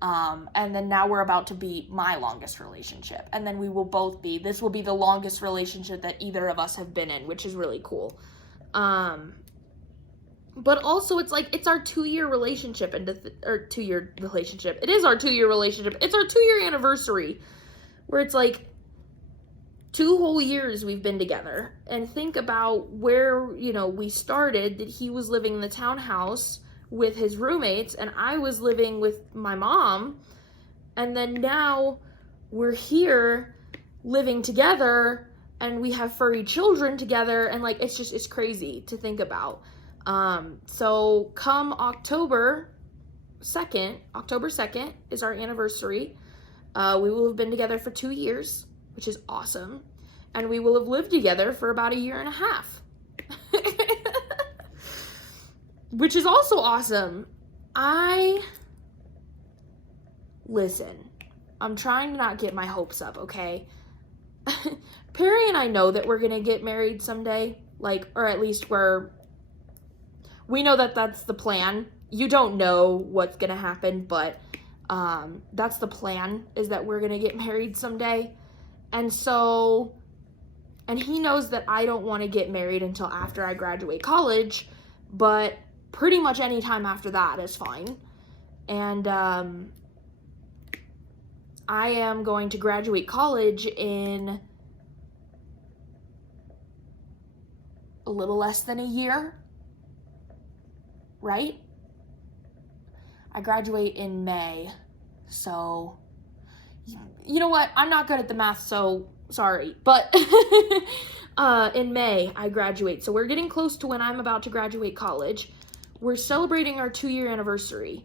And then now we're about to beat my longest relationship. And then this will be the longest relationship that either of us have been in, which is really cool. But also it's like, it's our 2-year relationship, or 2-year relationship. It is our 2-year relationship. It's our 2-year anniversary, where it's like 2 whole years we've been together. And think about where, we started, that he was living in the townhouse with his roommates and I was living with my mom. And then now we're here living together and we have furry children together. And like, it's crazy to think about. So come October 2nd is our anniversary. We will have been together for 2 years, which is awesome. And we will have lived together for about 1.5 years. Which is also awesome. Listen, I'm trying to not get my hopes up, okay? Perry and I know that we're gonna get married someday, or at least we know that that's the plan. You don't know what's gonna happen, but that's the plan, is that we're gonna get married someday. And he knows that I don't want to get married until after I graduate college, but pretty much any time after that is fine. And I am going to graduate college in a little less than a year, right? I graduate in May, so you know what? I'm not good at the math, so sorry. But in May, I graduate. So we're getting close to when I'm about to graduate college. We're celebrating our 2-year anniversary.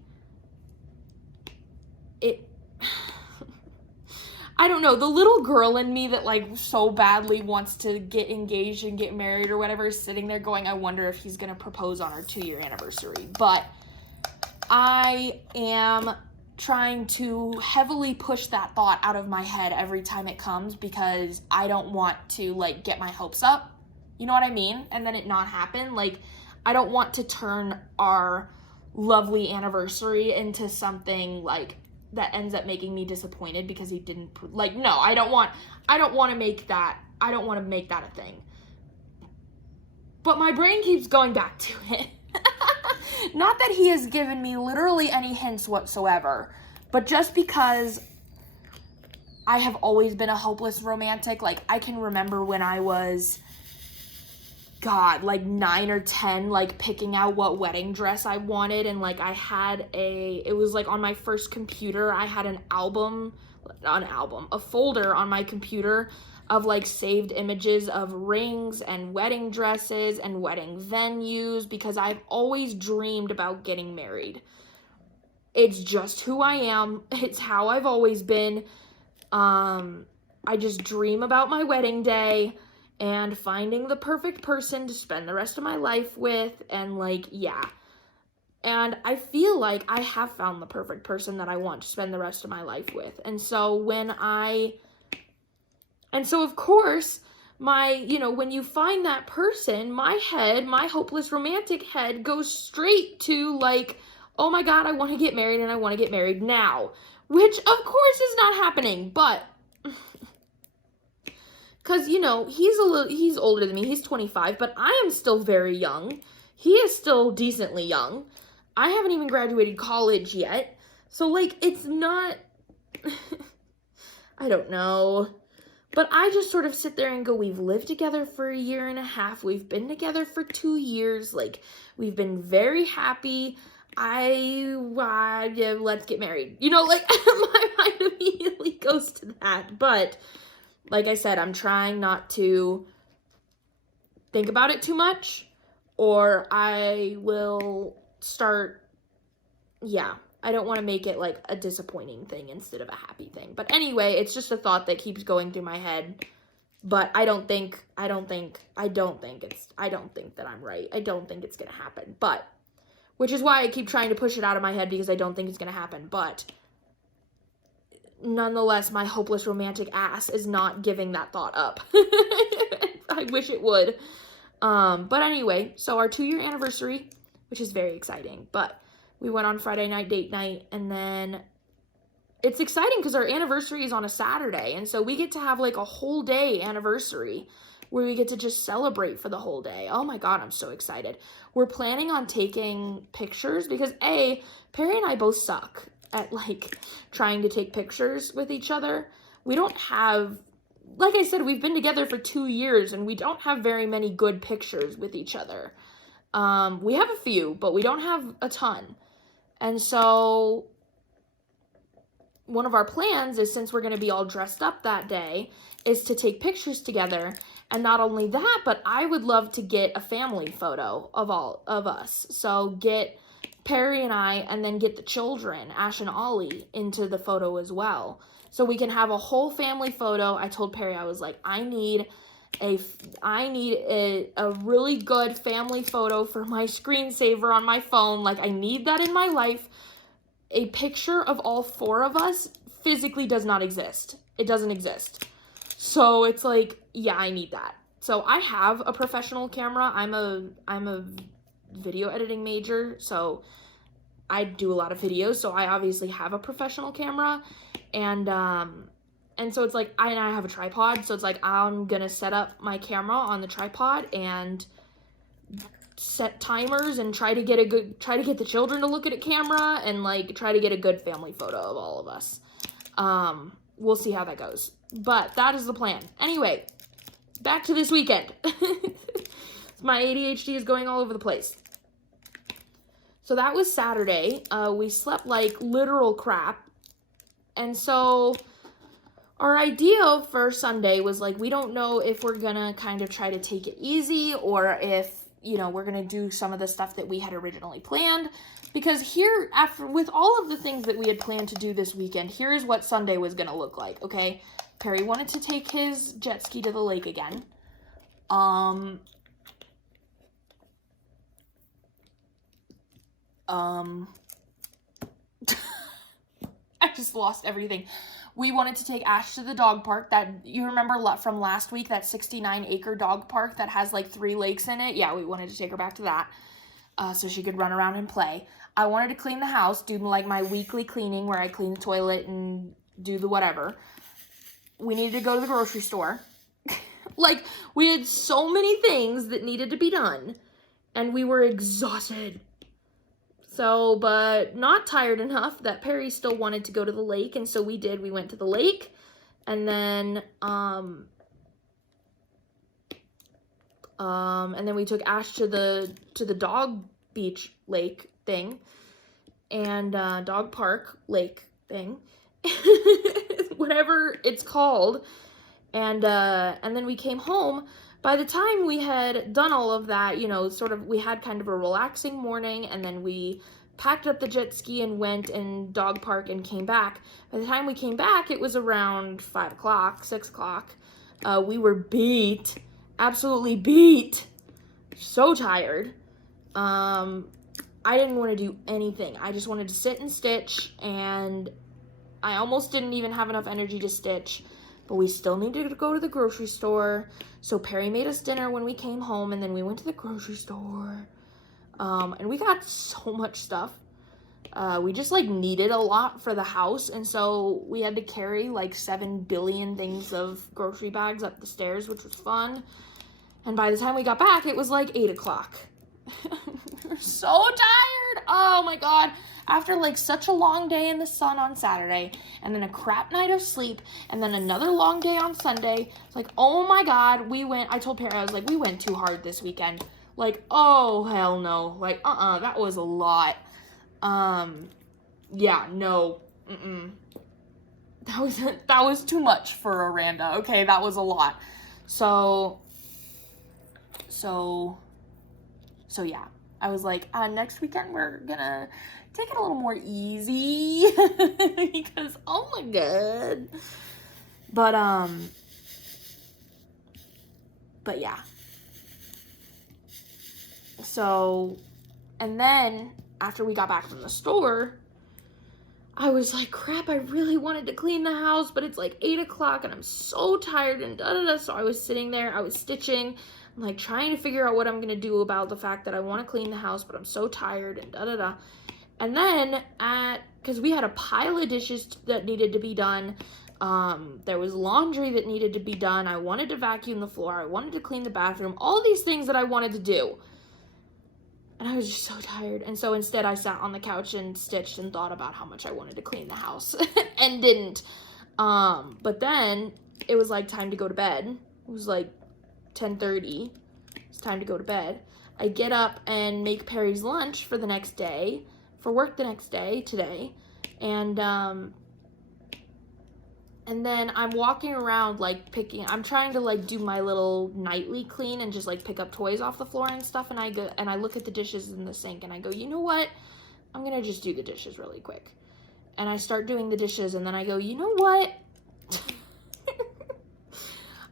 I don't know, the little girl in me that so badly wants to get engaged and get married or whatever is sitting there going, I wonder if he's gonna propose on our 2-year anniversary. But I am trying to heavily push that thought out of my head every time it comes, because I don't want to get my hopes up, you know what I mean, and then it not happen. I don't want to turn our lovely anniversary into something that ends up making me disappointed because he didn't no, I don't want to make that a thing. But my brain keeps going back to it. Not that he has given me literally any hints whatsoever, but just because I have always been a hopeless romantic. I can remember when I was, 9 or 10, picking out what wedding dress I wanted, and I had it was on my first computer, I had a folder on my computer of saved images of rings and wedding dresses and wedding venues, because I've always dreamed about getting married. It's just who I am. It's how I've always been. I just dream about my wedding day and finding the perfect person to spend the rest of my life with, and yeah. And I feel like I have found the perfect person that I want to spend the rest of my life with. And so of course, when you find that person, my hopeless romantic head goes straight to oh my God, I want to get married and I want to get married now, which of course is not happening, but because, you know, he's older than me. He's 25, but I am still very young. He is still decently young. I haven't even graduated college yet. So, like, it's not, I don't know. But I just sort of sit there and go, we've lived together for 1.5 years. We've been together for 2 years. Like, we've been very happy. Yeah, let's get married. You know, like, my mind immediately goes to that. But, like I said, I'm trying not to think about it too much, or I will start, yeah, I don't want to make it like a disappointing thing instead of a happy thing. But anyway, it's just a thought that keeps going through my head. But I don't think that I'm right. I don't think it's going to happen. But, which is why I keep trying to push it out of my head, because I don't think it's going to happen. But nonetheless, my hopeless romantic ass is not giving that thought up. I wish it would. But anyway, so our 2-year anniversary, which is very exciting, but we went on Friday night date night, and then it's exciting because our anniversary is on a Saturday, and so we get to have like a whole day anniversary where we get to just celebrate for the whole day. Oh my God, I'm so excited. We're planning on taking pictures because Perry and I both suck at like trying to take pictures with each other. We don't have, like I said, we've been together for 2 years and we don't have very many good pictures with each other. We have a few, but we don't have a ton. And so one of our plans is, since we're going to be all dressed up that day, is to take pictures together. And not only that, but I would love to get a family photo of all of us. So get Perry and I, and then get the children, Ash and Ollie, into the photo as well. So we can have a whole family photo. I told Perry, I was like, I need a really good family photo for my screensaver on my phone. Like, I need that in my life. A picture of all 4 of us physically does not exist. It doesn't exist. So it's like, yeah, I need that. So I have a professional camera. I'm a video editing major, so I do a lot of videos. So I obviously have a professional camera, and so it's like, I have a tripod. So it's like, I'm gonna set up my camera on the tripod and set timers and try to get the children to look at a camera and like try to get a good family photo of all of us. We'll see how that goes, but that is the plan. Anyway, back to this weekend. My ADHD is going all over the place. So that was Saturday. We slept like literal crap. And so our idea for Sunday was like, we don't know if we're gonna kind of try to take it easy, or if, you know, we're gonna do some of the stuff that we had originally planned. Because here, with all of the things that we had planned to do this weekend, here's what Sunday was gonna look like, okay? Perry wanted to take his jet ski to the lake again. I just lost everything. We wanted to take Ash to the dog park that, you remember from last week, that 69-acre dog park that has like 3 lakes in it? Yeah, we wanted to take her back to that so she could run around and play. I wanted to clean the house, do like my weekly cleaning where I clean the toilet and do the whatever. We needed to go to the grocery store. Like, we had so many things that needed to be done, and we were exhausted. So, but not tired enough that Perry still wanted to go to the lake, and so we did. We went to the lake, and then we took Ash to the dog beach lake thing, and dog park lake thing, whatever it's called, and then we came home. By the time we had done all of that, you know, sort of, we had kind of a relaxing morning, and then we packed up the jet ski and went and dog park and came back. By the time we came back, it was around 5 o'clock, 6 o'clock. We were beat, absolutely beat, so tired. I didn't want to do anything. I just wanted to sit and stitch, and I almost didn't even have enough energy to stitch. But we still needed to go to the grocery store. So Perry made us dinner when we came home, and then we went to the grocery store. And we got so much stuff. we just like needed a lot for the house, and so we had to carry like 7 billion things of grocery bags up the stairs, which was fun. And by the time we got back, it was like 8 o'clock. We were so tired. Oh my God. After like such a long day in the sun on Saturday, and then a crap night of sleep, and then another long day on Sunday, it's like, oh my God, I told Perry, I was like, we went too hard this weekend. Like, oh, hell no. Like, that was a lot. Yeah, no. That was too much for Aranda. Okay, that was a lot. So yeah, I was like, next weekend we're gonna take it a little more easy because, oh my God. But yeah. So, and then after we got back from the store, I was like, crap, I really wanted to clean the house, but it's like 8 o'clock and I'm so tired and da-da-da. So I was sitting there, I was stitching, I'm like trying to figure out what I'm going to do about the fact that I want to clean the house, but I'm so tired and da-da-da. And then because we had a pile of dishes that needed to be done. There was laundry that needed to be done. I wanted to vacuum the floor. I wanted to clean the bathroom. All these things that I wanted to do. And I was just so tired. And so instead I sat on the couch and stitched and thought about how much I wanted to clean the house and didn't. But then it was like time to go to bed. It was like 10:30. It's time to go to bed. I get up and make Perry's lunch for the next day, for work the next day, today. And then I'm walking around like I'm trying to like do my little nightly clean and just like pick up toys off the floor and stuff. And I look at the dishes in the sink and I go, you know what? I'm going to just do the dishes really quick. And I start doing the dishes and then I go, you know what?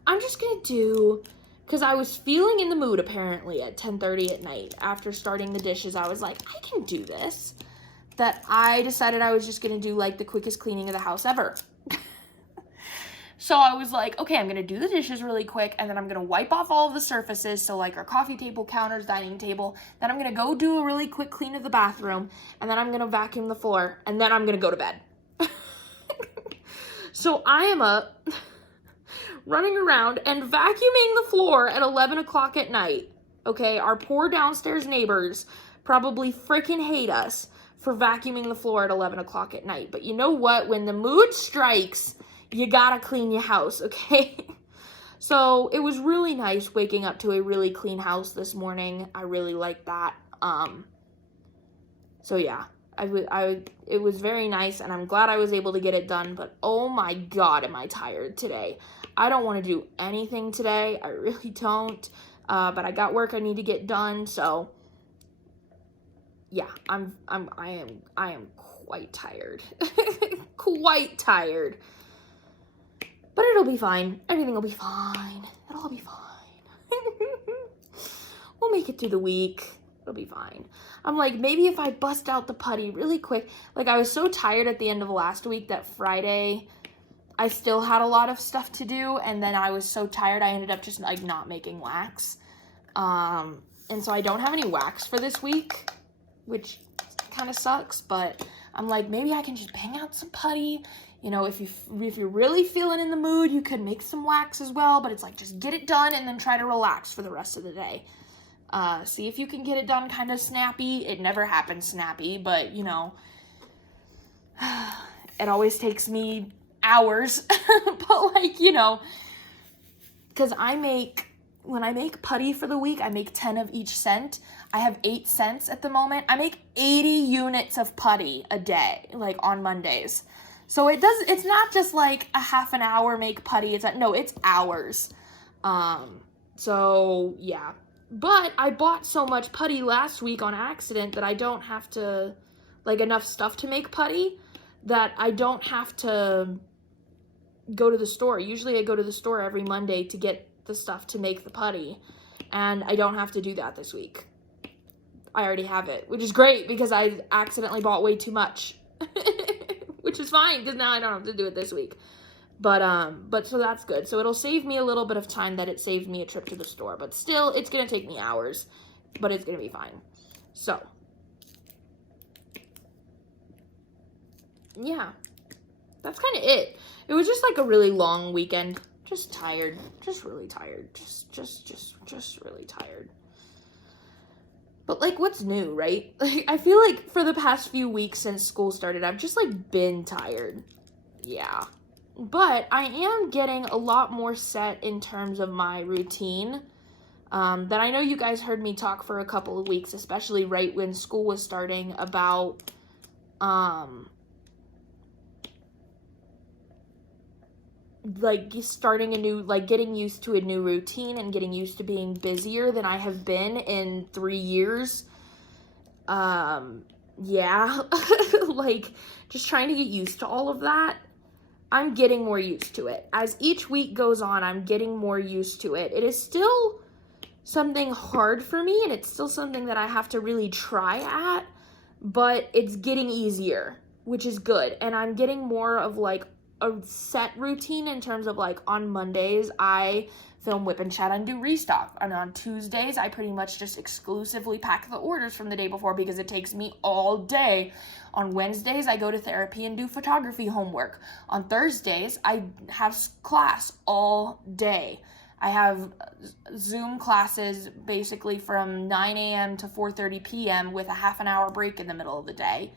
I'm just going to do, because I was feeling in the mood apparently at 10:30 at night after starting the dishes. I was like, I can do this. That I decided I was just going to do like the quickest cleaning of the house ever. So I was like, okay, I'm going to do the dishes really quick, and then I'm going to wipe off all of the surfaces, so like our coffee table, counters, dining table. Then I'm going to go do a really quick clean of the bathroom, and then I'm going to vacuum the floor, and then I'm going to go to bed. So I am up, running around and vacuuming the floor at 11 o'clock at night. Okay, our poor downstairs neighbors probably freaking hate us for vacuuming the floor at 11 o'clock at night. But you know what? When the mood strikes, you gotta clean your house, okay? So it was really nice waking up to a really clean house this morning. I really liked that. So yeah, it was very nice, and I'm glad I was able to get it done. But oh my God, am I tired today? I don't want to do anything today. I really don't. But I got work I need to get done. So yeah, I am quite tired. Quite tired. But it'll be fine. Everything will be fine. It'll all be fine. We'll make it through the week. It'll be fine. I'm like, maybe if I bust out the putty really quick. Like, I was so tired at the end of last week that Friday I still had a lot of stuff to do. And then I was so tired I ended up just like not making wax. And so I don't have any wax for this week, which kind of sucks. But I'm like, maybe I can just bang out some putty. You know, if you're really feeling in the mood, you could make some wax as well, but it's like, just get it done and then try to relax for the rest of the day. See if you can get it done kind of snappy. It never happens snappy, but you know, it always takes me hours, but like, you know, because when I make putty for the week, I make 10 of each scent. I have 8 scents at the moment. I make 80 units of putty a day, like on Mondays. So it's not just like a half an hour make putty. It's hours. So yeah, but I bought so much putty last week on accident that I don't have to, like, enough stuff to make putty that I don't have to go to the store. Usually I go to the store every Monday to get the stuff to make the putty, and I don't have to do that this week. I already have it, which is great because I accidentally bought way too much. Which is fine, because now I don't have to do it this week. But so that's good. So it'll save me a little bit of time that it saved me a trip to the store. But still, it's going to take me hours. But it's going to be fine. So. yeah, that's kind of it. It was just like a really long weekend. Just tired. Just really tired. Just really tired. But, like, what's new, right? Like, I feel like for the past few weeks since school started, I've just, like, been tired. Yeah. But I am getting a lot more set in terms of my routine. That I know you guys heard me talk for a couple of weeks, especially right when school was starting, about, like, starting a new, like, getting used to a new routine and getting used to being busier than I have been in 3 years. Yeah, like, just trying to get used to all of that. I'm getting more used to it. As each week goes on, I'm getting more used to it. It is still something hard for me, and it's still something that I have to really try at, but it's getting easier, which is good. And I'm getting more of, like, a set routine in terms of, like, on Mondays, I film WIP and Chat and do restock. And on Tuesdays, I pretty much just exclusively pack the orders from the day before because it takes me all day. On Wednesdays, I go to therapy and do photography homework. On Thursdays, I have class all day. I have Zoom classes basically from 9 a.m. to 4:30 p.m. with a half an hour break in the middle of the day.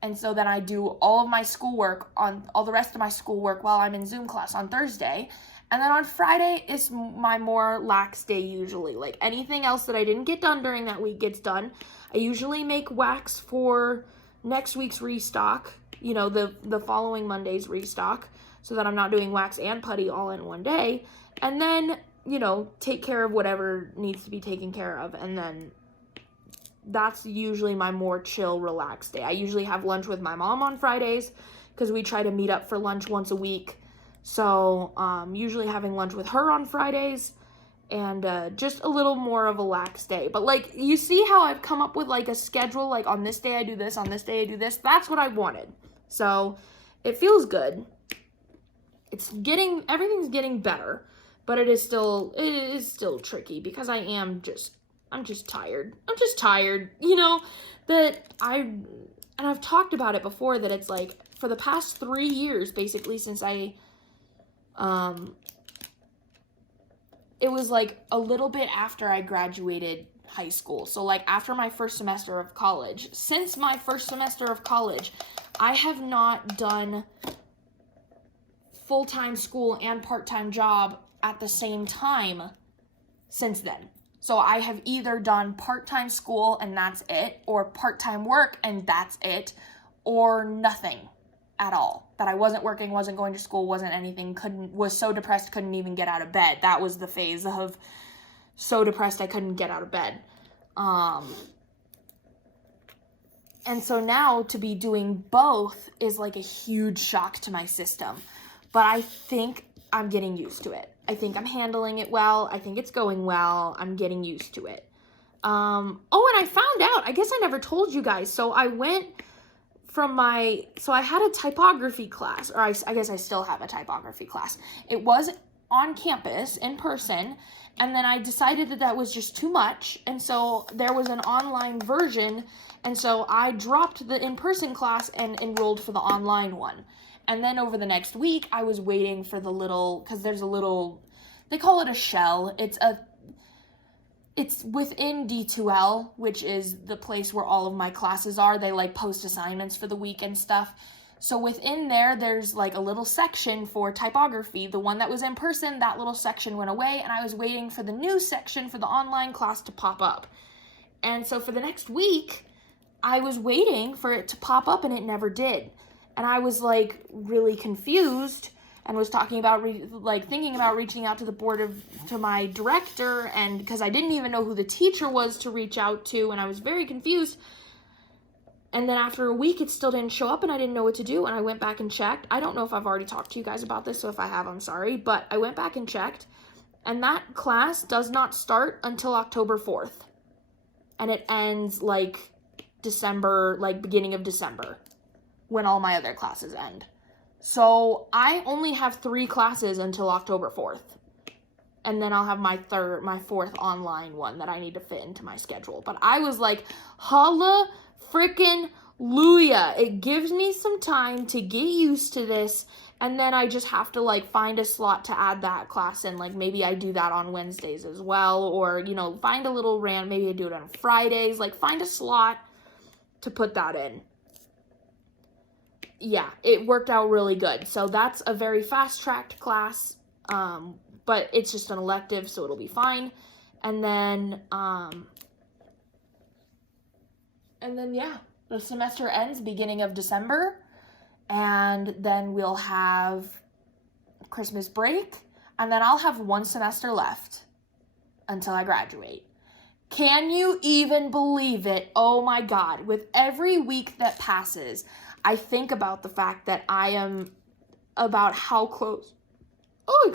And so then I do all of my schoolwork, on all the rest of my schoolwork while I'm in Zoom class on Thursday. And then on Friday is my more lax day usually. Like, anything else that I didn't get done during that week gets done. I usually make wax for next week's restock, you know, the following Monday's restock, so that I'm not doing wax and putty all in one day. And then, you know, take care of whatever needs to be taken care of. And then that's usually my more chill, relaxed day. I usually have lunch with my mom on Fridays because we try to meet up for lunch once a week. So usually having lunch with her on Fridays, and just a little more of a lax day. But, like, you see how I've come up with, like, a schedule, like, on this day I do this, on this day I do this. That's what I wanted. So it feels good. Everything's getting better, but it is still tricky because I'm just tired. I'm just tired, you know, and I've talked about it before, that it's like for the past 3 years, basically, since it was like a little bit after I graduated high school. So, like, after my first semester of college. Since my first semester of college, I have not done full-time school and part-time job at the same time since then. So I have either done part-time school and that's it, or part-time work and that's it, or nothing at all. That I wasn't working, wasn't going to school, wasn't anything, was so depressed, couldn't even get out of bed. That was the phase of so depressed I couldn't get out of bed. And so now to be doing both is like a huge shock to my system. But I think I'm getting used to it. I think I'm handling it well. I think it's going well. I'm getting used to it. Oh, and I found out, I guess I never told you guys. So I went so I had a typography class, or I guess I still have a typography class. It was on campus in person, and then I decided that was just too much. And so there was an online version. And so I dropped the in-person class and enrolled for the online one. And then over the next week, I was waiting for because there's a little, they call it a shell. It's within D2L, which is the place where all of my classes are. They, like, post assignments for the week and stuff. So within there's, like, a little section for typography. The one that was in person, that little section went away, and I was waiting for the new section for the online class to pop up. And so for the next week, I was waiting for it to pop up, and it never did. And I was, like, really confused and was talking about, thinking about reaching out to to my director, and because I didn't even know who the teacher was to reach out to, and I was very confused. And then after a week, it still didn't show up, and I didn't know what to do, and I went back and checked. I don't know if I've already talked to you guys about this, so if I have, I'm sorry, but I went back and checked, and that class does not start until October 4th. And it ends, like, beginning of December, when all my other classes end. So I only have 3 classes until October 4th. And then I'll have my 4th online one that I need to fit into my schedule. But I was like, holla frickin' Hallelujah. It gives me some time to get used to this, and then I just have to like find a slot to add that class in. Like maybe I do that on Wednesdays as well, or you know, find a little maybe I do it on Fridays, like find a slot to put that in. Yeah, it worked out really good. So that's a very fast-tracked class, but it's just an elective, so it'll be fine. And then yeah, the semester ends beginning of December, and then we'll have Christmas break, and then I'll have 1 semester left until I graduate. Can you even believe it? Oh my God. With every week that passes, I think about the fact that I am about how close, I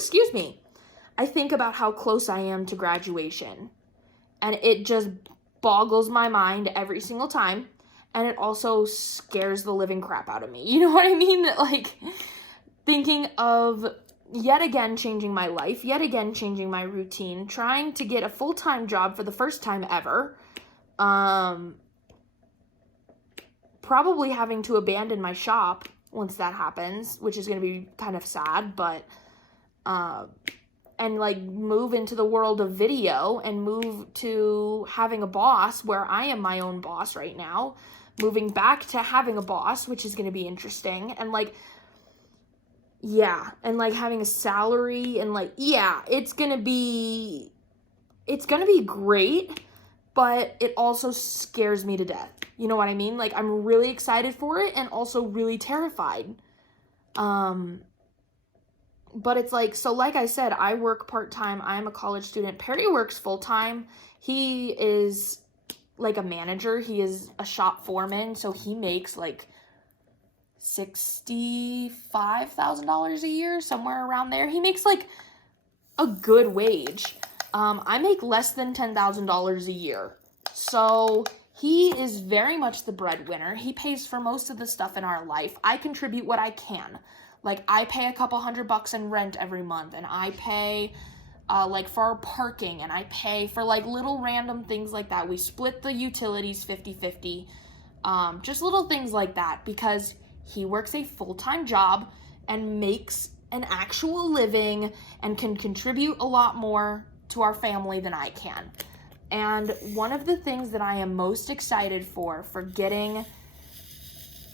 think about how close I am to graduation. And it just boggles my mind every single time. And it also scares the living crap out of me. You know what I mean? Like, thinking of yet again changing my life, yet again changing my routine, trying to get a full-time job for the first time ever. Probably having to abandon my shop once that happens, which is going to be kind of sad, but, and like move into the world of video and move to having a boss where I am my own boss right now, moving back to having a boss, which is going to be interesting. And like, yeah, and like having a salary and like, yeah, it's going to be great, but it also scares me to death. You know what I mean? Like, I'm really excited for it and also really terrified. But it's like, so like I said, I work part-time. I am a college student. Perry works full-time. He is like a manager. He is a shop foreman. So he makes like $65,000 a year, somewhere around there. He makes like a good wage. I make less than $10,000 a year. So he is very much the breadwinner. He pays for most of the stuff in our life. I contribute what I can. Like, I pay a couple $100 in rent every month, and I pay, like, for our parking, and I pay for, like, little random things like that. We split the utilities 50-50, just little things like that, because he works a full-time job and makes an actual living and can contribute a lot more to our family than I can. And one of the things that I am most excited for getting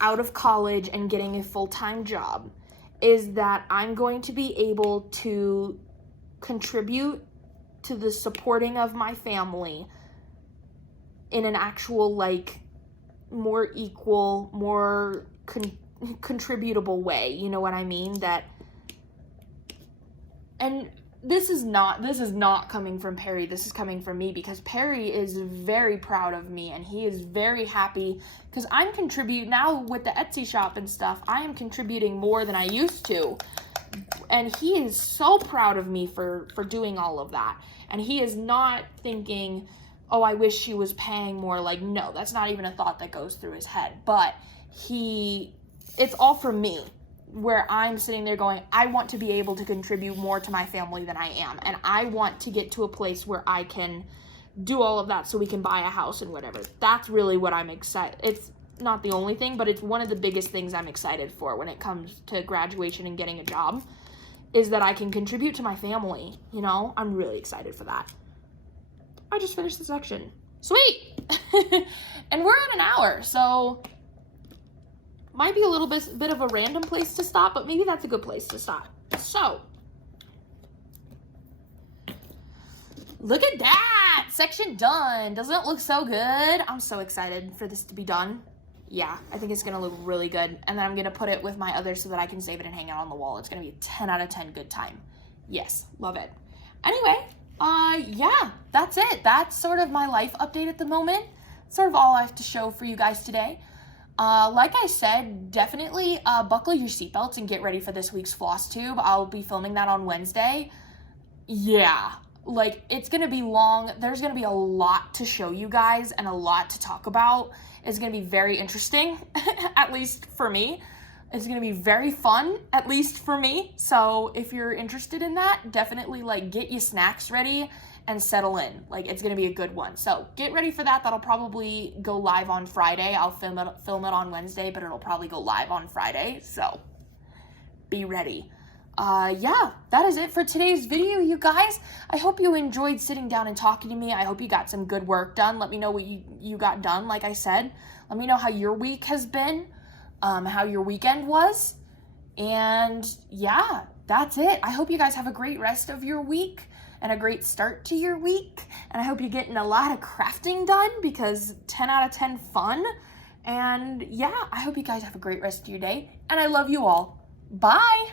out of college and getting a full-time job is that I'm going to be able to contribute to the supporting of my family in an actual, like, more equal, more contributable way. You know what I mean? And this is not coming from Perry. This is coming from me, because Perry is very proud of me and he is very happy because I'm contributing now with the Etsy shop and stuff. I am contributing more than I used to. And he is so proud of me for doing all of that. And he is not thinking, oh, I wish she was paying more. Like, no, that's not even a thought that goes through his head. But it's all for me, where I'm sitting there going, I want to be able to contribute more to my family than I am. And I want to get to a place where I can do all of that so we can buy a house and whatever. That's really what I'm excited. It's not the only thing, but it's one of the biggest things I'm excited for when it comes to graduation and getting a job, is that I can contribute to my family. You know, I'm really excited for that. I just finished the section. Sweet! And we're at an hour, so might be a little bit of a random place to stop, but maybe that's a good place to stop. So, look at that! Section done. Doesn't it look so good? I'm so excited for this to be done. Yeah, I think it's going to look really good. And then I'm going to put it with my others so that I can save it and hang it on the wall. It's going to be a 10 out of 10 good time. Yes, love it. Anyway, yeah, that's it. That's sort of my life update at the moment. Sort of all I have to show for you guys today. Like I said, definitely buckle your seatbelts and get ready for this week's floss tube. I'll be filming that on Wednesday. Yeah, like, it's gonna be long. There's gonna be a lot to show you guys and a lot to talk about. It's gonna be very interesting, at least for me. It's gonna be very fun, at least for me. So if you're interested in that, definitely, like, get your snacks ready and settle in. Like, it's gonna be a good one. So get ready for that. That'll probably go live on Friday. I'll film it on Wednesday, but it'll probably go live on Friday. So be ready. Yeah, that is it for today's video, you guys. I hope you enjoyed sitting down and talking to me. I hope you got some good work done. Let me know what you got done, like I said. Let me know how your week has been, how your weekend was. And yeah, that's it. I hope you guys have a great rest of your week and a great start to your week. And I hope you're getting a lot of crafting done, because 10 out of 10 fun. And yeah, I hope you guys have a great rest of your day. And I love you all. Bye.